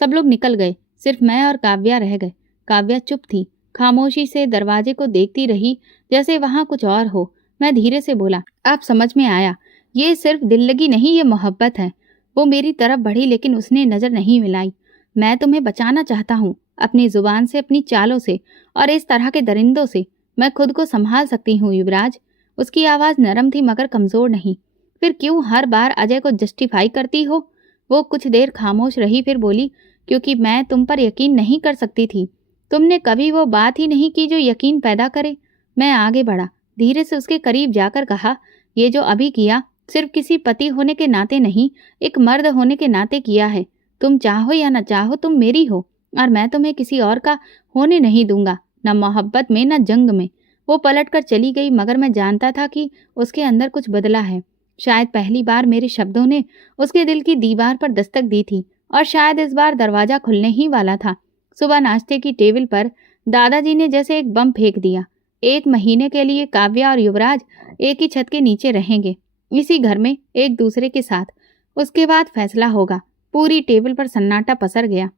सब लोग निकल गए, सिर्फ मैं और काव्या रह गए। काव्या चुप थी, खामोशी से दरवाजे को देखती रही, जैसे वहां कुछ और हो। मैं धीरे से बोला, अब समझ में आया ये सिर्फ दिल लगी नहीं, ये मोहब्बत है। वो मेरी तरफ बढ़ी लेकिन उसने नज़र नहीं मिलाई। मैं तुम्हें बचाना चाहता हूँ, अपनी ज़ुबान से, अपनी चालों से और इस तरह के दरिंदों से। मैं खुद को संभाल सकती हूँ युवराज। उसकी आवाज़ नरम थी मगर कमज़ोर नहीं। फिर क्यों हर बार अजय को जस्टिफाई करती हो? वो कुछ देर खामोश रही, फिर बोली, क्योंकि मैं तुम पर यकीन नहीं कर सकती थी। तुमने कभी वो बात ही नहीं की जो यकीन पैदा करे। मैं आगे बढ़ा, धीरे से उसके करीब जाकर कहा, ये जो अभी किया सिर्फ किसी पति होने के नाते नहीं, एक मर्द होने के नाते किया है। तुम चाहो या न चाहो, तुम मेरी हो और मैं तुम्हें किसी और का होने नहीं दूंगा, न मोहब्बत में न जंग में। वो पलटकर चली गई मगर मैं जानता था कि उसके अंदर कुछ बदला है। शायद पहली बार मेरे शब्दों ने उसके दिल की दीवार पर दस्तक दी थी और शायद इस बार दरवाजा खुलने ही वाला था। सुबह नाश्ते की टेबल पर दादाजी ने जैसे एक बम फेंक दिया। 1 महीने के लिए काव्या और युवराज एक ही छत के नीचे रहेंगे, इसी घर में एक दूसरे के साथ। उसके बाद फैसला होगा। पूरी टेबल पर सन्नाटा पसर गया।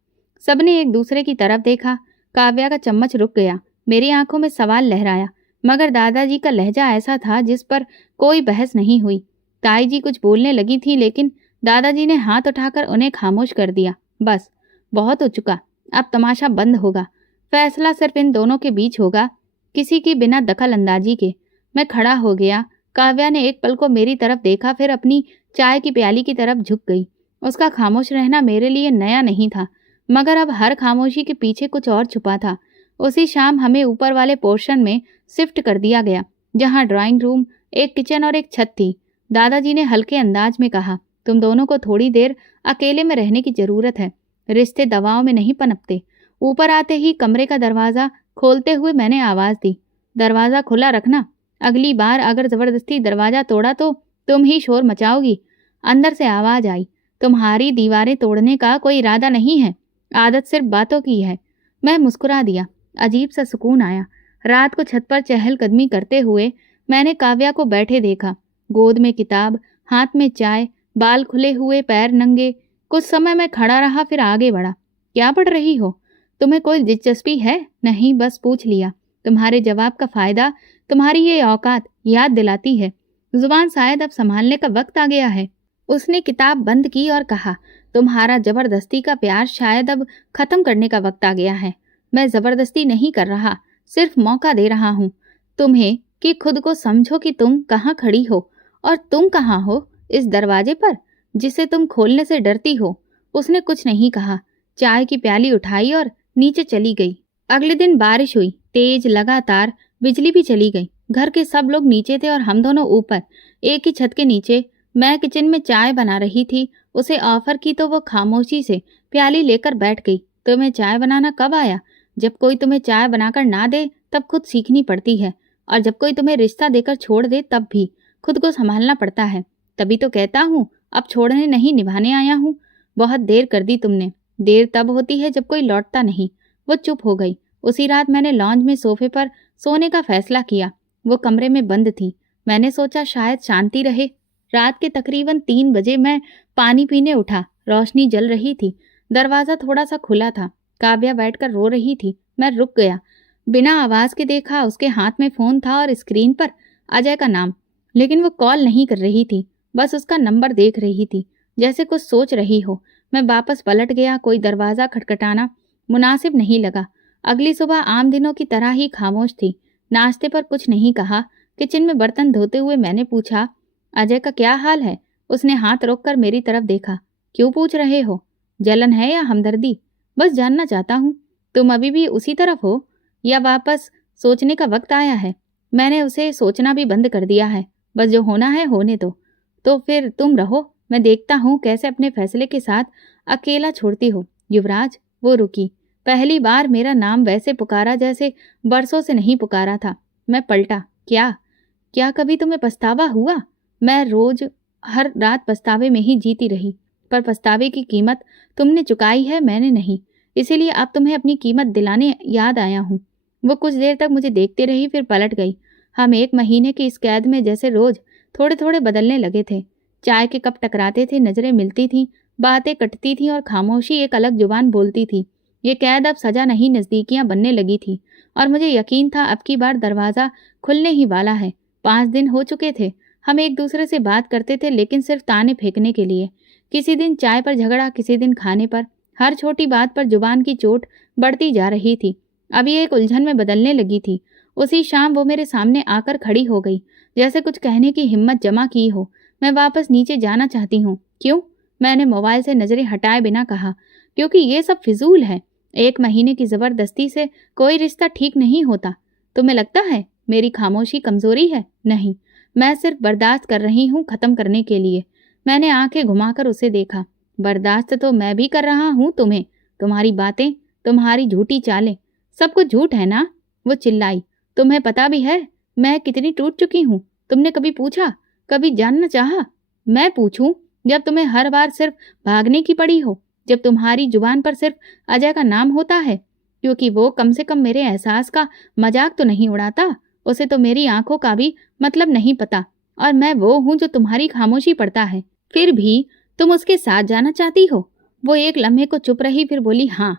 सबने एक दूसरे की तरफ देखा। काव्या का चम्मच रुक गया। मेरी आंखों में सवाल लहराया मगर दादाजी का लहजा ऐसा था जिस पर कोई बहस नहीं हुई। ताई जी कुछ बोलने लगी थी लेकिन दादाजी ने हाथ उठाकर उन्हें खामोश कर दिया। बस, बहुत हो चुका, अब तमाशा बंद होगा। फैसला सिर्फ इन दोनों के बीच होगा, किसी की बिना दखल अंदाजी के। मैं खड़ा हो गया। काव्या ने एक पल को मेरी तरफ देखा, फिर अपनी चाय की प्याली की तरफ झुक गई। उसका खामोश रहना मेरे लिए नया नहीं था मगर अब हर खामोशी के पीछे कुछ और छुपा था। उसी शाम हमें ऊपर वाले पोर्शन में शिफ्ट कर दिया गया, जहाँ ड्राइंग रूम, एक किचन और एक छत थी। दादाजी ने हल्के अंदाज में कहा, तुम दोनों को थोड़ी देर अकेले में रहने की जरूरत है। रिश्ते दवाओं में नहीं पनपते। ऊपर आते ही कमरे का दरवाजा खोलते हुए मैंने आवाज दी, दरवाजा खुला रखना। अगली बार अगर जबरदस्ती दरवाजा तोड़ा तो तुम ही शोर मचाओगी। अंदर से आवाज आई, तुम्हारी दीवारें तोड़ने का कोई इरादा नहीं है, आदत सिर्फ बातों की है। मैं मुस्कुरा दिया। अजीब सा सुकून आया। रात को छत पर चहलकदमी करते हुए मैंने काव्या को बैठे देखा, गोद में किताब, हाथ में चाय, बाल खुले हुए, पैर नंगे। कुछ समय मैं खड़ा रहा, फिर आगे बढ़ा। क्या पढ़ रही हो? तुम्हें कोई दिलचस्पी है? नहीं, बस पूछ लिया। तुम्हारे जवाब का फायदा तुम्हारी ये औकात याद दिलाती है। जुबान शायद अब संभालने का वक्त आ गया है। उसने किताब बंद की और कहा, तुम्हारा जबरदस्ती का प्यार शायद अब खत्म करने का वक्त आ गया है। मैं जबरदस्ती नहीं कर रहा, सिर्फ मौका दे रहा हूँ तुम्हें कि खुद को समझो कि तुम कहाँ खड़ी हो और तुम कहाँ हो, इस दरवाजे पर जिसे तुम खोलने से डरती हो। उसने कुछ नहीं कहा, चाय की प्याली उठाई और नीचे चली गई। अगले दिन बारिश हुई, तेज, लगातार। बिजली भी चली गई। घर के सब लोग नीचे थे और हम दोनों ऊपर, एक ही छत के नीचे। मैं किचन में चाय बना रही थी। उसे ऑफर की तो वो खामोशी से प्याली लेकर बैठ गई। तुम्हें चाय बनाना कब आया? जब कोई तुम्हें चाय बनाकर ना दे तब खुद सीखनी पड़ती है, और जब कोई तुम्हें रिश्ता देकर छोड़ दे तब भी खुद को संभालना पड़ता है। तभी तो कहता हूँ अब छोड़ने नहीं, निभाने आया हूँ। बहुत देर कर दी तुमने। देर तब होती है जब कोई लौटता नहीं। वो चुप हो गई। उसी रात मैंने लॉन्ज में सोफे पर सोने का फैसला किया। वो कमरे में बंद थी। मैंने सोचा शायद शांति रहे। रात के तकरीबन 3 बजे मैं पानी पीने उठा। रोशनी जल रही थी। दरवाजा थोड़ा सा खुला था। काव्या बैठकर रो रही थी। मैं रुक गया। बिना आवाज के देखा, उसके हाथ में फोन था और स्क्रीन पर अजय का नाम, लेकिन वो कॉल नहीं कर रही थी, बस उसका नंबर देख रही थी, जैसे कुछ सोच रही हो। मैं वापस पलट गया। कोई दरवाजा खटखटाना मुनासिब नहीं लगा। अगली सुबह आम दिनों की तरह ही खामोश थी। नाश्ते पर कुछ नहीं कहा। किचन में बर्तन धोते हुए मैंने पूछा, अजय का क्या हाल है? उसने हाथ रोककर मेरी तरफ देखा। क्यों पूछ रहे हो? जलन है या हमदर्दी? बस जानना चाहता हूँ। तुम अभी भी उसी तरफ हो या वापस सोचने का वक्त आया है? मैंने उसे सोचना भी बंद कर दिया है। बस जो होना है होने दो। तो फिर तुम रहो, मैं देखता हूँ कैसे अपने फैसले के साथ अकेला छोड़ती हो। युवराज। वो रुकी। पहली बार मेरा नाम वैसे पुकारा जैसे बरसों से नहीं पुकारा था। मैं पलटा। क्या कभी तुम्हें पछतावा हुआ? मैं रोज हर रात पछतावे में ही जीती रही, पर पछतावे की कीमत तुमने चुकाई है, मैंने नहीं। इसीलिए अब तुम्हें अपनी कीमत दिलाने याद आया हूँ। वो कुछ देर तक मुझे देखती रही, फिर पलट गई। हम 1 महीने की इस कैद में जैसे रोज थोड़े थोड़े बदलने लगे थे। चाय के कप टकराते थे, नजरें मिलती थीं, बातें कटती थीं और खामोशी एक अलग जुबान बोलती थी। ये कैद अब सजा नहीं, नजदीकियां बनने लगी थी और मुझे यकीन था अब की बार दरवाजा खुलने ही वाला है। 5 दिन हो चुके थे। हम एक दूसरे से बात करते थे, लेकिन सिर्फ ताने फेंकने के लिए। किसी दिन चाय पर झगड़ा, किसी दिन खाने पर। हर छोटी बात पर जुबान की चोट बढ़ती जा रही थी। अभी एक उलझन में बदलने लगी थी। उसी शाम वो मेरे सामने आकर खड़ी हो गई, जैसे कुछ कहने की हिम्मत जमा की हो। मैं वापस नीचे जाना चाहती हूँ। क्यों? मैंने मोबाइल से नजरें हटाए बिना कहा। क्योंकि ये सब फिजूल है। 1 महीने की जबरदस्ती से कोई रिश्ता ठीक नहीं होता। तुम्हें लगता है मेरी खामोशी कमजोरी है? नहीं, मैं सिर्फ बर्दाश्त कर रही हूँ खत्म करने के लिए। मैंने आंखें घुमाकर उसे देखा। बर्दाश्त तो मैं भी कर रहा हूँ तुम्हें। तुम्हारी बातें, तुम्हारी झूठी चालें, सब कुछ झूठ है ना? वो चिल्लाई। तुम्हें पता भी है मैं कितनी टूट चुकी हूँ? तुमने कभी पूछा? कभी जानना चाहा? मैं पूछूं? जब तुम्हें हर बार सिर्फ भागने की पड़ी हो, जब तुम्हारी जुबान पर सिर्फ अजय का नाम होता है, क्योंकि वो कम से कम मेरे एहसास का मजाक तो नहीं उड़ाता। उसे तो मेरी आंखों का भी मतलब नहीं पता, और मैं वो हूं जो तुम्हारी खामोशी पड़ता है। फिर भी तुम उसके साथ जाना चाहती हो? वो एक लम्हे को चुप रही, फिर बोली, हाँ,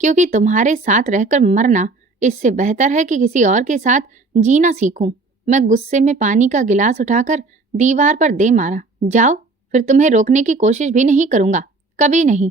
क्योंकि तुम्हारे साथ रहकर मरना इससे बेहतर है कि किसी और के साथ जीना सीखूं। मैं गुस्से में पानी का गिलास उठाकर दीवार पर दे मारा। जाओ, फिर तुम्हें रोकने की कोशिश भी नहीं करूंगा, कभी नहीं।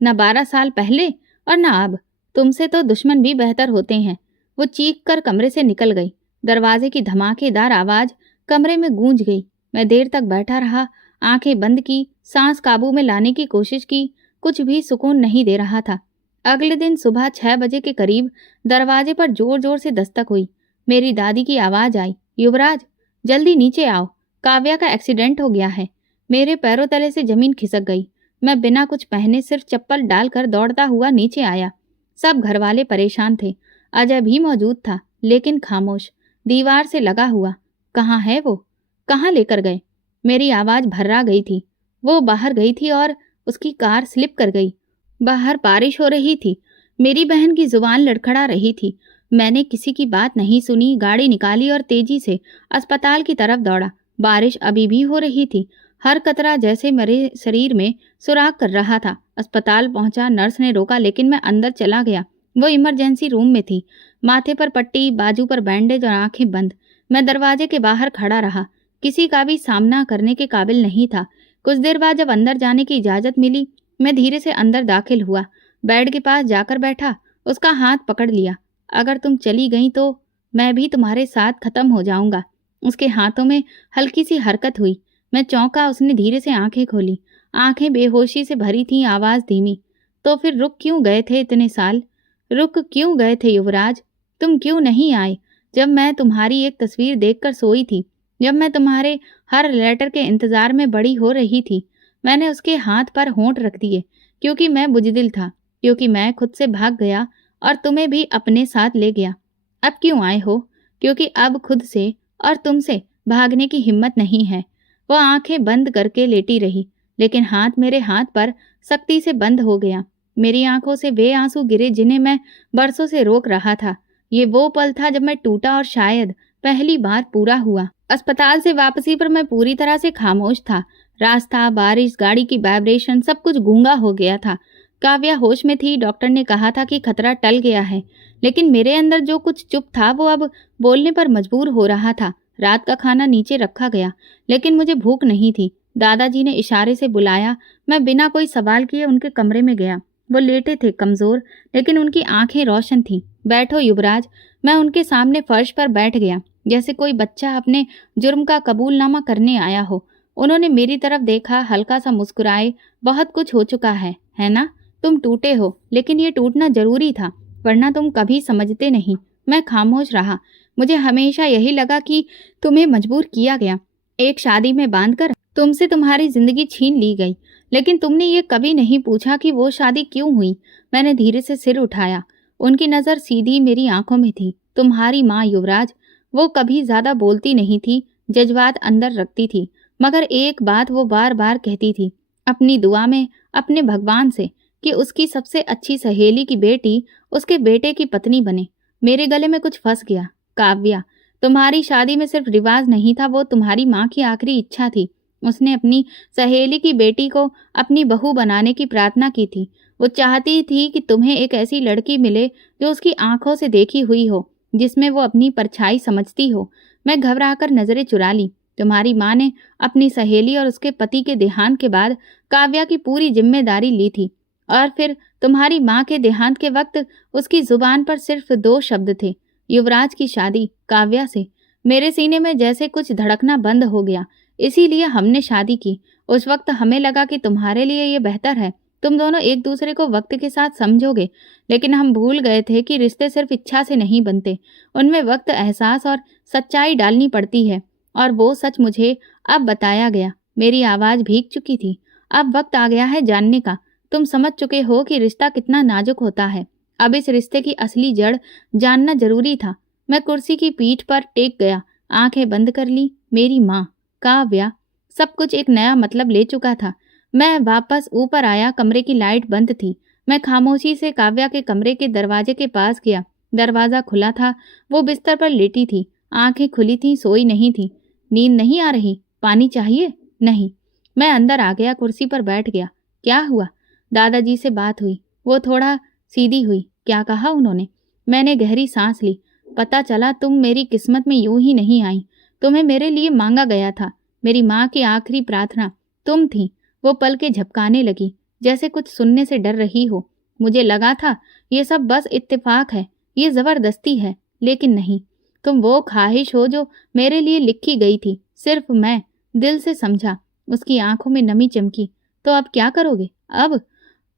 न 12 साल पहले और न अब। तुमसे तो दुश्मन भी बेहतर होते हैं। वो चीख कर कमरे से निकल गई। दरवाजे की धमाकेदार आवाज कमरे में गूंज गई। मैं देर तक बैठा रहा, आंखें बंद की, सांस काबू में लाने की कोशिश की। कुछ भी सुकून नहीं दे रहा था। अगले दिन सुबह 6 बजे के करीब दरवाजे पर जोर जोर से दस्तक हुई। मेरी दादी की आवाज आई, युवराज, जल्दी नीचे आओ, काव्या का एक्सीडेंट हो गया है। मेरे पैरों तले से जमीन खिसक गई। मैं बिना कुछ पहने सिर्फ चप्पल डालकर दौड़ता हुआ नीचे आया। सब घरवाले परेशान थे। अजय भी मौजूद था, लेकिन खामोश, दीवार से लगा हुआ। कहाँ है वो? कहाँ लेकर गए? मेरी आवाज भर्रा गई थी। वो बाहर गई थी और उसकी कार स्लिप कर गई। बाहर बारिश हो रही थी। मेरी बहन की जुबान लड़खड़ा रही थी। मैंने किसी की बात नहीं सुनी, गाड़ी निकाली और तेजी से अस्पताल की तरफ दौड़ा। बारिश अभी भी हो रही थी। हर कतरा जैसे मेरे शरीर में सुराख कर रहा था। अस्पताल पहुंचा, नर्स ने रोका, लेकिन मैं अंदर चला गया। वो इमरजेंसी रूम में थी। माथे पर पट्टी, बाजू पर बैंडेज और आंखें बंद। मैं दरवाजे के बाहर खड़ा रहा। किसी का भी सामना करने के काबिल नहीं था। कुछ देर बाद जब अंदर जाने की इजाजत मिली, मैं धीरे से अंदर दाखिल हुआ। बेड के पास जाकर बैठा, उसका हाथ पकड़ लिया। अगर तुम चली गई तो मैं भी तुम्हारे साथ खत्म हो जाऊंगा। उसके हाथों में हल्की सी हरकत हुई। मैं चौंका। उसने धीरे से आंखें खोली। आंखें बेहोशी से भरी थीं, आवाज धीमी। तो फिर रुक क्यों गए थे इतने साल? रुक क्यों गए थे युवराज? तुम क्यों नहीं आए जब मैं तुम्हारी एक तस्वीर देखकर सोई थी, जब मैं तुम्हारे हर लेटर के इंतजार में बड़ी हो रही थी? मैंने उसके हाथ पर होंठ रख दिए, क्योंकि मैं बुजदिल था, क्योंकि मैं खुद से भाग गया और तुम्हें भी अपने साथ ले गया। अब क्यों आए हो? क्योंकि अब खुद से और तुमसे भागने की हिम्मत नहीं है। वो आंखें बंद करके लेटी रही, लेकिन हाथ मेरे हाथ पर सख्ती से बंद हो गया। मेरी आंखों से वे आंसू गिरे जिन्हें मैं बरसों से रोक रहा था। ये वो पल था जब मैं टूटा और शायद पहली बार पूरा हुआ। अस्पताल से वापसी पर मैं पूरी तरह से खामोश था। रास्ता, बारिश, गाड़ी की वाइब्रेशन, सब कुछ गूंगा हो गया था। काव्या होश में थी। डॉक्टर ने कहा था कि खतरा टल गया है, लेकिन मेरे अंदर जो कुछ चुप था वो अब बोलने पर मजबूर हो रहा था। रात का खाना नीचे रखा गया, लेकिन मुझे भूख नहीं थी। दादाजी ने इशारे से बुलाया। मैं बिना कोई सवाल किए उनके कमरे में गया। वो लेटे थे, कमजोर, लेकिन उनकी आंखें रोशन थीं। बैठो युवराज। मैं उनके सामने फर्श पर बैठ गया, जैसे कोई बच्चा अपने जुर्म का कबूलनामा करने आया हो। उन्होंने मेरी तरफ देखा, हल्का सा मुस्कुराए। बहुत कुछ हो चुका है ना? तुम टूटे हो, लेकिन ये टूटना जरूरी था, वरना तुम कभी समझते नहीं। मैं खामोश रहा। मुझे हमेशा यही लगा कि तुम्हें मजबूर किया गया, एक शादी में बांधकर तुमसे तुम्हारी जिंदगी छीन ली गई। लेकिन तुमने ये कभी नहीं पूछा कि वो शादी क्यों हुई। मैंने धीरे से सिर उठाया। उनकी नजर सीधी मेरी आंखों में थी। तुम्हारी माँ युवराज, वो कभी ज्यादा बोलती नहीं थी, जज्बात अंदर रखती थी, मगर एक बात वो बार बार कहती थी अपनी दुआ में अपने भगवान से, कि उसकी सबसे अच्छी सहेली की बेटी उसके बेटे की पत्नी बने। मेरे गले में कुछ फंस गया। काव्या, तुम्हारी शादी में सिर्फ रिवाज नहीं था, वो तुम्हारी माँ की आखिरी इच्छा थी। उसने अपनी सहेली की बेटी को अपनी बहू बनाने की प्रार्थना की थी। वो चाहती थी कि तुम्हें एक ऐसी लड़की मिले जो उसकी आंखों से देखी हुई हो, जिसमें वो अपनी परछाई समझती हो। मैं घबराकर नजरें चुरा ली। तुम्हारी माँ ने अपनी सहेली और उसके पति के देहांत के बाद काव्या की पूरी जिम्मेदारी ली थी, और फिर तुम्हारी माँ के देहांत के वक्त उसकी जुबान पर सिर्फ 2 शब्द थे, युवराज की शादी काव्या से। मेरे सीने में जैसे कुछ धड़कना बंद हो गया, इसीलिए हमने शादी की। उस वक्त हमें लगा कि तुम्हारे लिए ये बेहतर है, तुम दोनों एक दूसरे को वक्त के साथ समझोगे, लेकिन हम भूल गए थे कि रिश्ते सिर्फ इच्छा से नहीं बनते, उनमें वक्त, एहसास और सच्चाई डालनी पड़ती है। और वो सच मुझे अब बताया गया। मेरी आवाज़ भीग चुकी थी। अब वक्त आ गया है जानने का। तुम समझ चुके हो कि रिश्ता कितना नाजुक होता है। अब इस रिश्ते की असली जड़ जानना जरूरी था। मैं कुर्सी की पीठ पर टेक गया, आंखें बंद कर ली। मेरी माँ, काव्या, सब कुछ एक नया मतलब ले चुका था। मैं वापस ऊपर आया। कमरे की लाइट बंद थी। मैं खामोशी से काव्या के कमरे के दरवाजे के पास गया। दरवाज़ा खुला था। वो बिस्तर पर लेटी थी, आंखें खुली थी, सोई नहीं थी। नींद नहीं आ रही? पानी चाहिए? नहीं। मैं अंदर आ गया, कुर्सी पर बैठ गया। क्या हुआ? दादाजी से बात हुई। वो थोड़ा सीधी हुई। क्या कहा उन्होंने? मैंने गहरी सांस ली। पता चला तुम मेरी किस्मत में यूं ही नहीं आई। तुम्हें मेरे लिए मांगा गया था। मेरी माँ की आखिरी प्रार्थना तुम थी। वो पल के झपकाने लगी, जैसे कुछ सुनने से डर रही हो। मुझे लगा था ये सब बस इत्तेफाक है, ये जबरदस्ती है, लेकिन नहीं। तुम वो ख्वाहिश हो जो मेरे लिए लिखी गई थी। सिर्फ मैं दिल से समझा। उसकी आंखों में नमी चमकी। तो अब क्या करोगे? अब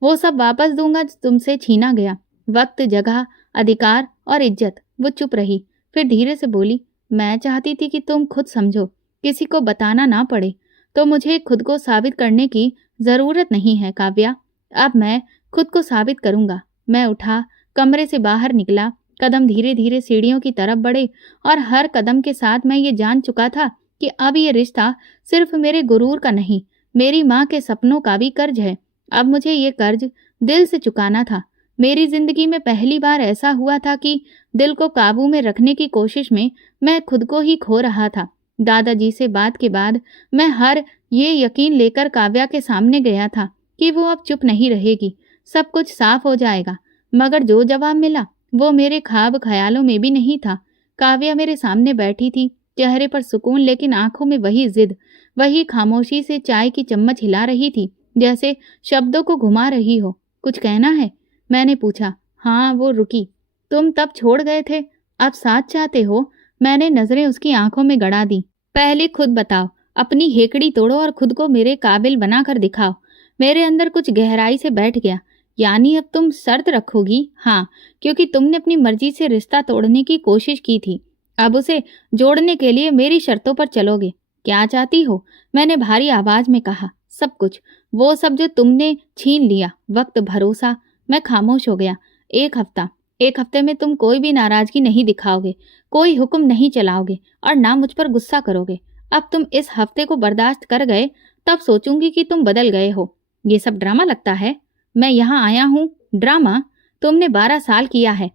वो सब वापस दूंगा जो तुमसे छीना गया। वक्त, जगह, अधिकार और इज्जत। वो चुप रही, फिर धीरे से बोली, मैं चाहती थी कि तुम खुद समझो, किसी को बताना ना पड़े। तो मुझे खुद को साबित करने की जरूरत नहीं है काव्या। अब मैं खुद को साबित करूंगा। मैं उठा, कमरे से बाहर निकला। कदम धीरे धीरे सीढ़ियों की तरफ बढ़े, और हर कदम के साथ मैं ये जान चुका था कि अब ये रिश्ता सिर्फ मेरे गुरूर का नहीं, मेरी माँ के सपनों का भी कर्ज है। अब मुझे ये कर्ज दिल से चुकाना था। मेरी जिंदगी में पहली बार ऐसा हुआ था कि दिल को काबू में रखने की कोशिश में मैं खुद को ही खो रहा था। दादाजी से बात के बाद मैं हर ये यकीन लेकर काव्या के सामने गया था कि वो अब चुप नहीं रहेगी, सब कुछ साफ हो जाएगा। मगर जो जवाब मिला वो मेरे ख्वाब ख्यालों में भी नहीं था। काव्या मेरे सामने बैठी थी, चेहरे पर सुकून, लेकिन आंखों में वही जिद, वही खामोशी से चाय की चम्मच हिला रही थी, जैसे शब्दों को घुमा रही हो। कुछ कहना है? मैंने पूछा। हाँ। वो रुकी। तुम तब छोड़ गए थे, अब साथ चाहते हो? मैंने नजरें उसकी आंखों में गड़ा दी। पहले खुद बताओ, अपनी हेकड़ी तोड़ो और खुद को मेरे काबिल बनाकर दिखाओ। मेरे अंदर कुछ गहराई से बैठ गया। यानी अब तुम शर्त रखोगी? हाँ, क्योंकि तुमने अपनी मर्जी से रिश्ता तोड़ने की कोशिश की थी। अब उसे जोड़ने के लिए मेरी शर्तों पर चलोगे? क्या चाहती हो? मैंने भारी आवाज में कहा। सब कुछ, वो सब जो तुमने छीन लिया। वक्त, भरोसा। मैं खामोश हो गया। एक हफ्ते में तुम कोई भी नाराजगी नहीं दिखाओगे, कोई हुक्म नहीं चलाओगे, और ना मुझ पर गुस्सा करोगे। अब तुम इस हफ्ते को बर्दाश्त कर गए, तब सोचूंगी कि तुम बदल गए हो। ये सब ड्रामा लगता है? मैं यहाँ आया हूँ ड्रामा? तुमने 12 साल किया है।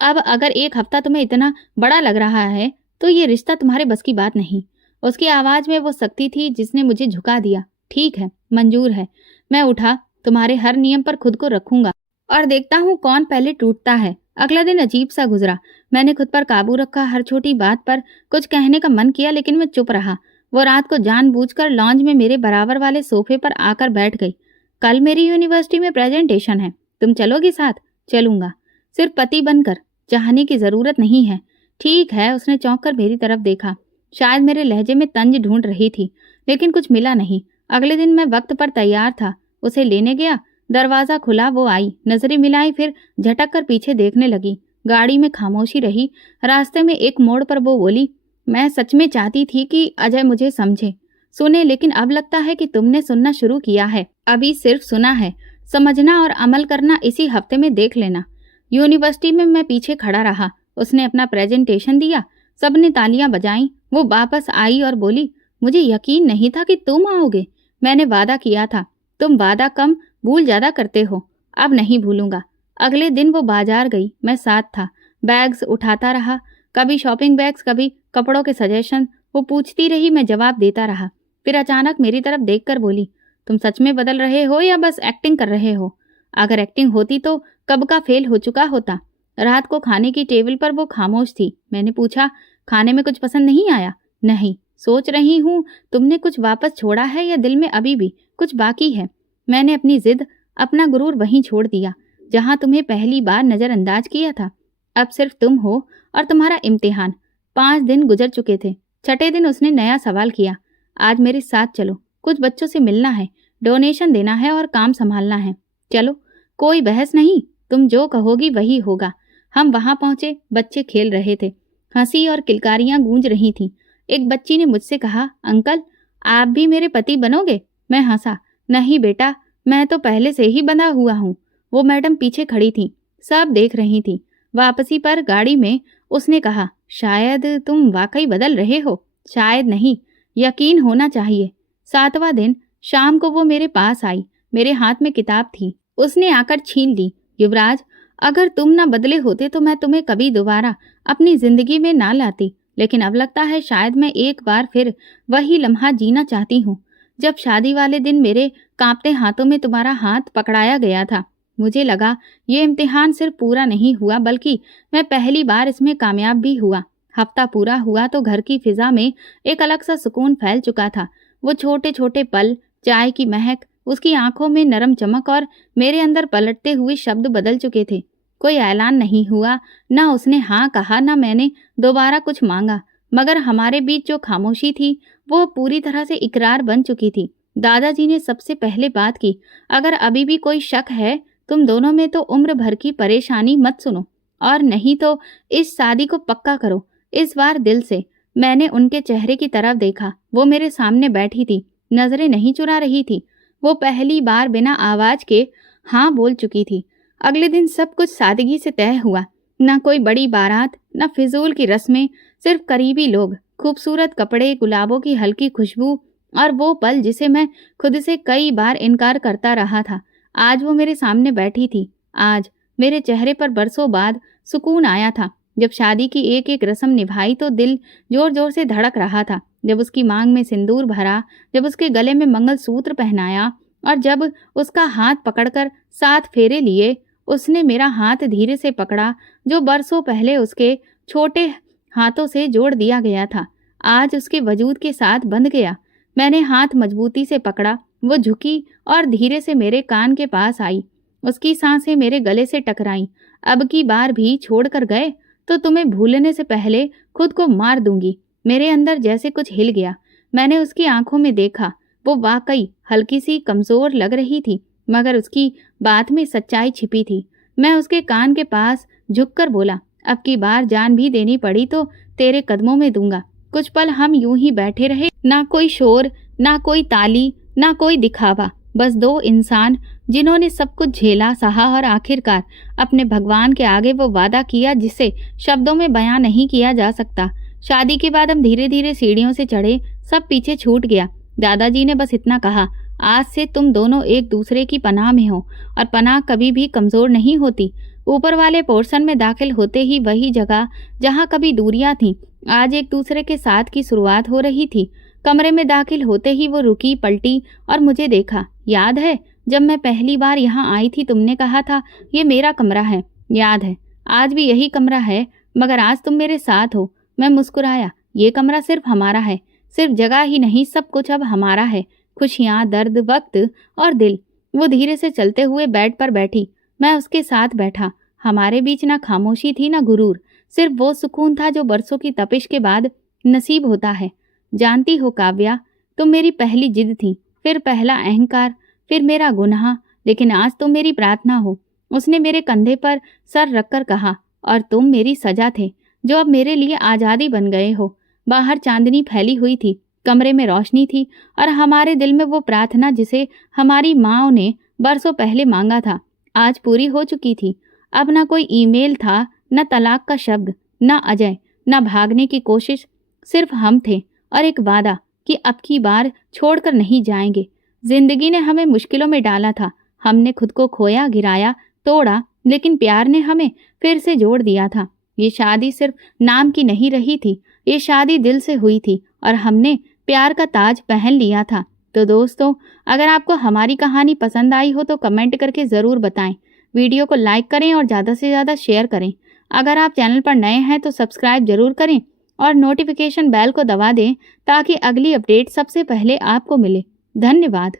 अब अगर एक हफ्ता तुम्हें इतना बड़ा लग रहा है तो ये रिश्ता तुम्हारे बस की बात नहीं। उसकी आवाज में वो शक्ति थी जिसने मुझे झुका दिया। ठीक है, मंजूर है। मैं उठा। तुम्हारे हर नियम पर खुद को रखूंगा और देखता हूँ कौन पहले टूटता है। अगला दिन अजीब सा गुजरा। मैंने खुद पर काबू रखा। हर छोटी बात पर कुछ कहने का मन किया, लेकिन मैं चुप रहा। वो रात को जानबूझकर लॉन्ज में मेरे बराबर वाले सोफे पर आकर बैठ गई। कल मेरी यूनिवर्सिटी में प्रेजेंटेशन है, तुम चलोगी साथ? चलूंगा, सिर्फ पति बनकर, चाहने की जरूरत नहीं है। ठीक है। उसने चौंक कर मेरी तरफ देखा। शायद मेरे लहजे में तंज ढूंढ रही थी, लेकिन कुछ मिला नहीं। अगले दिन मैं वक्त पर तैयार था, उसे लेने गया। दरवाजा खुला, वो आई, नजरें मिलाई, फिर झटक कर पीछे देखने लगी। गाड़ी में खामोशी रही। रास्ते में एक मोड़ पर वो बोली, मैं सच में चाहती थी कि अजय मुझे समझे, सुने, लेकिन अब लगता है कि तुमने सुनना शुरू किया है। अभी सिर्फ सुना है, समझना और अमल करना इसी हफ्ते में देख लेना। यूनिवर्सिटी में मैं पीछे खड़ा रहा। उसने अपना प्रेजेंटेशन दिया, सबने तालियां बजाईं। वो वापस आई और बोली, मुझे यकीन नहीं था कि तुम आओगे। मैंने वादा किया था। तुम वादा कम, भूल ज्यादा करते हो। अब नहीं भूलूंगा। अगले दिन वो बाजार गई, मैं साथ था। बैग्स उठाता रहा, कभी शॉपिंग बैग्स, कभी कपड़ों के सजेशन। वो पूछती रही, मैं जवाब देता रहा। फिर अचानक मेरी तरफ देखकर बोली, तुम सच में बदल रहे हो या बस एक्टिंग कर रहे हो? अगर एक्टिंग होती तो कब का फेल हो चुका होता। रात को खाने की टेबल पर वो खामोश थी। मैंने पूछा, खाने में कुछ पसंद नहीं आया? नहीं, सोच रही हूँ तुमने कुछ वापस छोड़ा है या दिल में अभी भी कुछ बाकी है। मैंने अपनी जिद, अपना गुरूर वहीं छोड़ दिया जहाँ तुम्हें पहली बार नज़रअंदाज किया था। अब सिर्फ तुम हो और तुम्हारा इम्तिहान। 5 दिन गुजर चुके थे। छठे दिन उसने नया सवाल किया। आज मेरे साथ चलो, कुछ बच्चों से मिलना है, डोनेशन देना है और काम संभालना है। चलो, कोई बहस नहीं, तुम जो कहोगी वही होगा। हम वहां पहुंचे। बच्चे खेल रहे थे, हंसी और किलकारियां गूंज रही थीं। एक बच्ची ने मुझसे कहा, अंकल आप भी मेरे पति बनोगे? मैं हंसा, नहीं बेटा, मैं तो पहले से ही बंधा हुआ हूँ। वो मैडम पीछे खड़ी थी, सब देख रही थी। वापसी पर गाड़ी में उसने कहा, शायद तुम वाकई बदल रहे हो। शायद नहीं, यकीन होना चाहिए। 7वां दिन शाम को वो मेरे पास आई। मेरे हाथ में किताब थी। उसने आकर छीन ली। युवराज, अगर तुम ना बदले होते तो मैं तुम्हें कभी दोबारा अपनी जिंदगी में ना लाती। लेकिन अब लगता है शायद मैं एक बार फिर वही लम्हा जीना चाहती हूँ जब शादी वाले दिन मेरे कांपते हाथों में तुम्हारा हाथ पकड़ाया गया था। मुझे लगा ये इम्तिहान सिर्फ पूरा नहीं हुआ बल्कि मैं पहली बार इसमें कामयाब भी हुआ। हफ्ता पूरा हुआ तो घर की फिजा में एक अलग सा सुकून फैल चुका था। वो छोटे छोटे पल, चाय की महक, उसकी आंखों में नरम चमक और मेरे अंदर पलटते हुए शब्द बदल चुके थे। कोई ऐलान नहीं हुआ, ना उसने हाँ कहा, ना मैंने दोबारा कुछ मांगा, मगर हमारे बीच जो खामोशी थी वो पूरी तरह से इकरार बन चुकी थी। दादाजी ने सबसे पहले बात की, अगर अभी भी कोई शक है तुम दोनों में तो उम्र भर की परेशानी मत सुनो, और नहीं तो इस शादी को पक्का करो। इस बार दिल से। मैंने उनके चेहरे की तरफ देखा। वो मेरे सामने बैठी थी, नजरें नहीं चुरा रही थी। वो पहली बार बिना आवाज के हाँ बोल चुकी थी। अगले दिन सब कुछ सादगी से तय हुआ। ना कोई बड़ी बारात, ना फिजूल की रस्में, सिर्फ करीबी लोग, खूबसूरत कपड़े, गुलाबों की हल्की खुशबू और वो पल जिसे मैं खुद से कई बार इनकार करता रहा था। आज वो मेरे सामने बैठी थी। आज मेरे चेहरे पर बरसों बाद सुकून आया था। जब शादी की एक एक रस्म निभाई तो दिल जोर जोर से धड़क रहा था। जब उसकी मांग में सिंदूर भरा, जब उसके गले में मंगलसूत्र पहनाया और जब उसका हाथ पकड़कर 7 फेरे लिए। उसने मेरा हाथ धीरे से पकड़ा जो बरसों पहले उसके छोटे हाथों से जोड़ दिया गया था, आज उसके वजूद के साथ बंध गया। मैंने हाथ मजबूती से पकड़ा। वो झुकी और धीरे से मेरे कान के पास आई। उसकी सांसें मेरे गले से टकराईं। अब की बार भी छोड़कर गए तो तुम्हें भूलने से पहले खुद को मार दूंगी। मेरे अंदर जैसे कुछ हिल गया। मैंने उसकी आंखों में देखा। वो वाकई हल्की सी कमजोर लग रही थी, मगर उसकी बात में सच्चाई छिपी थी। मैं उसके कान के पास झुककर बोला, अब की बार जान भी देनी पड़ी तो तेरे कदमों में दूंगा। कुछ पल हम यूं ही बैठे रहे, ना कोई शोर, ना कोई ताली, ना कोई दिखावा, बस 2 इंसान जिन्होंने सब कुछ झेला, सहा और आखिरकार अपने भगवान के आगे वो वादा किया जिसे शब्दों में बयां नहीं किया जा सकता। शादी के बाद हम धीरे धीरे सीढ़ियों से चढ़े। सब पीछे छूट गया। दादाजी ने बस इतना कहा, आज से तुम दोनों एक दूसरे की पनाह में हो और पनाह कभी भी कमजोर नहीं होती। ऊपर वाले पोर्शन में दाखिल होते ही वही जगह जहाँ कभी दूरियां थीं, आज एक दूसरे के साथ की शुरुआत हो रही थी। कमरे में दाखिल होते ही वो रुकी, पलटी और मुझे देखा। याद है जब मैं पहली बार यहाँ आई थी तुमने कहा था ये मेरा कमरा है? याद है, आज भी यही कमरा है, मगर आज तुम मेरे साथ हो। मैं मुस्कुराया। ये कमरा सिर्फ हमारा है, सिर्फ जगह ही नहीं, सब कुछ अब हमारा है। खुशियाँ, दर्द, वक्त और दिल। वो धीरे से चलते हुए बेड पर बैठी। मैं उसके साथ बैठा। हमारे बीच ना खामोशी थी ना गुरूर, सिर्फ वो सुकून था जो बरसों की तपिश के बाद नसीब होता है। जानती हो काव्या, तुम मेरी पहली जिद थी, फिर पहला अहंकार, फिर मेरा गुनाह, लेकिन आज तुम मेरी प्रार्थना हो। उसने मेरे कंधे पर सर रखकर कहा, और तुम मेरी सजा थे जो अब मेरे लिए आज़ादी बन गए हो। बाहर चांदनी फैली हुई थी, कमरे में रोशनी थी और हमारे दिल में वो प्रार्थना जिसे हमारी माँ ने बरसों पहले मांगा था, आज पूरी हो चुकी थी। अब ना कोई ईमेल था, न तलाक का शब्द, न अजय, न भागने की कोशिश, सिर्फ हम थे और एक वादा कि अब की बार छोड़कर नहीं जाएंगे। जिंदगी ने हमें मुश्किलों में डाला था, हमने खुद को खोया, गिराया, तोड़ा, लेकिन प्यार ने हमें फिर से जोड़ दिया था। ये शादी सिर्फ नाम की नहीं रही थी, ये शादी दिल से हुई थी और हमने प्यार का ताज पहन लिया था। तो दोस्तों, अगर आपको हमारी कहानी पसंद आई हो तो कमेंट करके ज़रूर बताएं। वीडियो को लाइक करें और ज़्यादा से ज़्यादा शेयर करें। अगर आप चैनल पर नए हैं तो सब्सक्राइब जरूर करें और नोटिफिकेशन बेल को दबा दें ताकि अगली अपडेट सबसे पहले आपको मिले। धन्यवाद।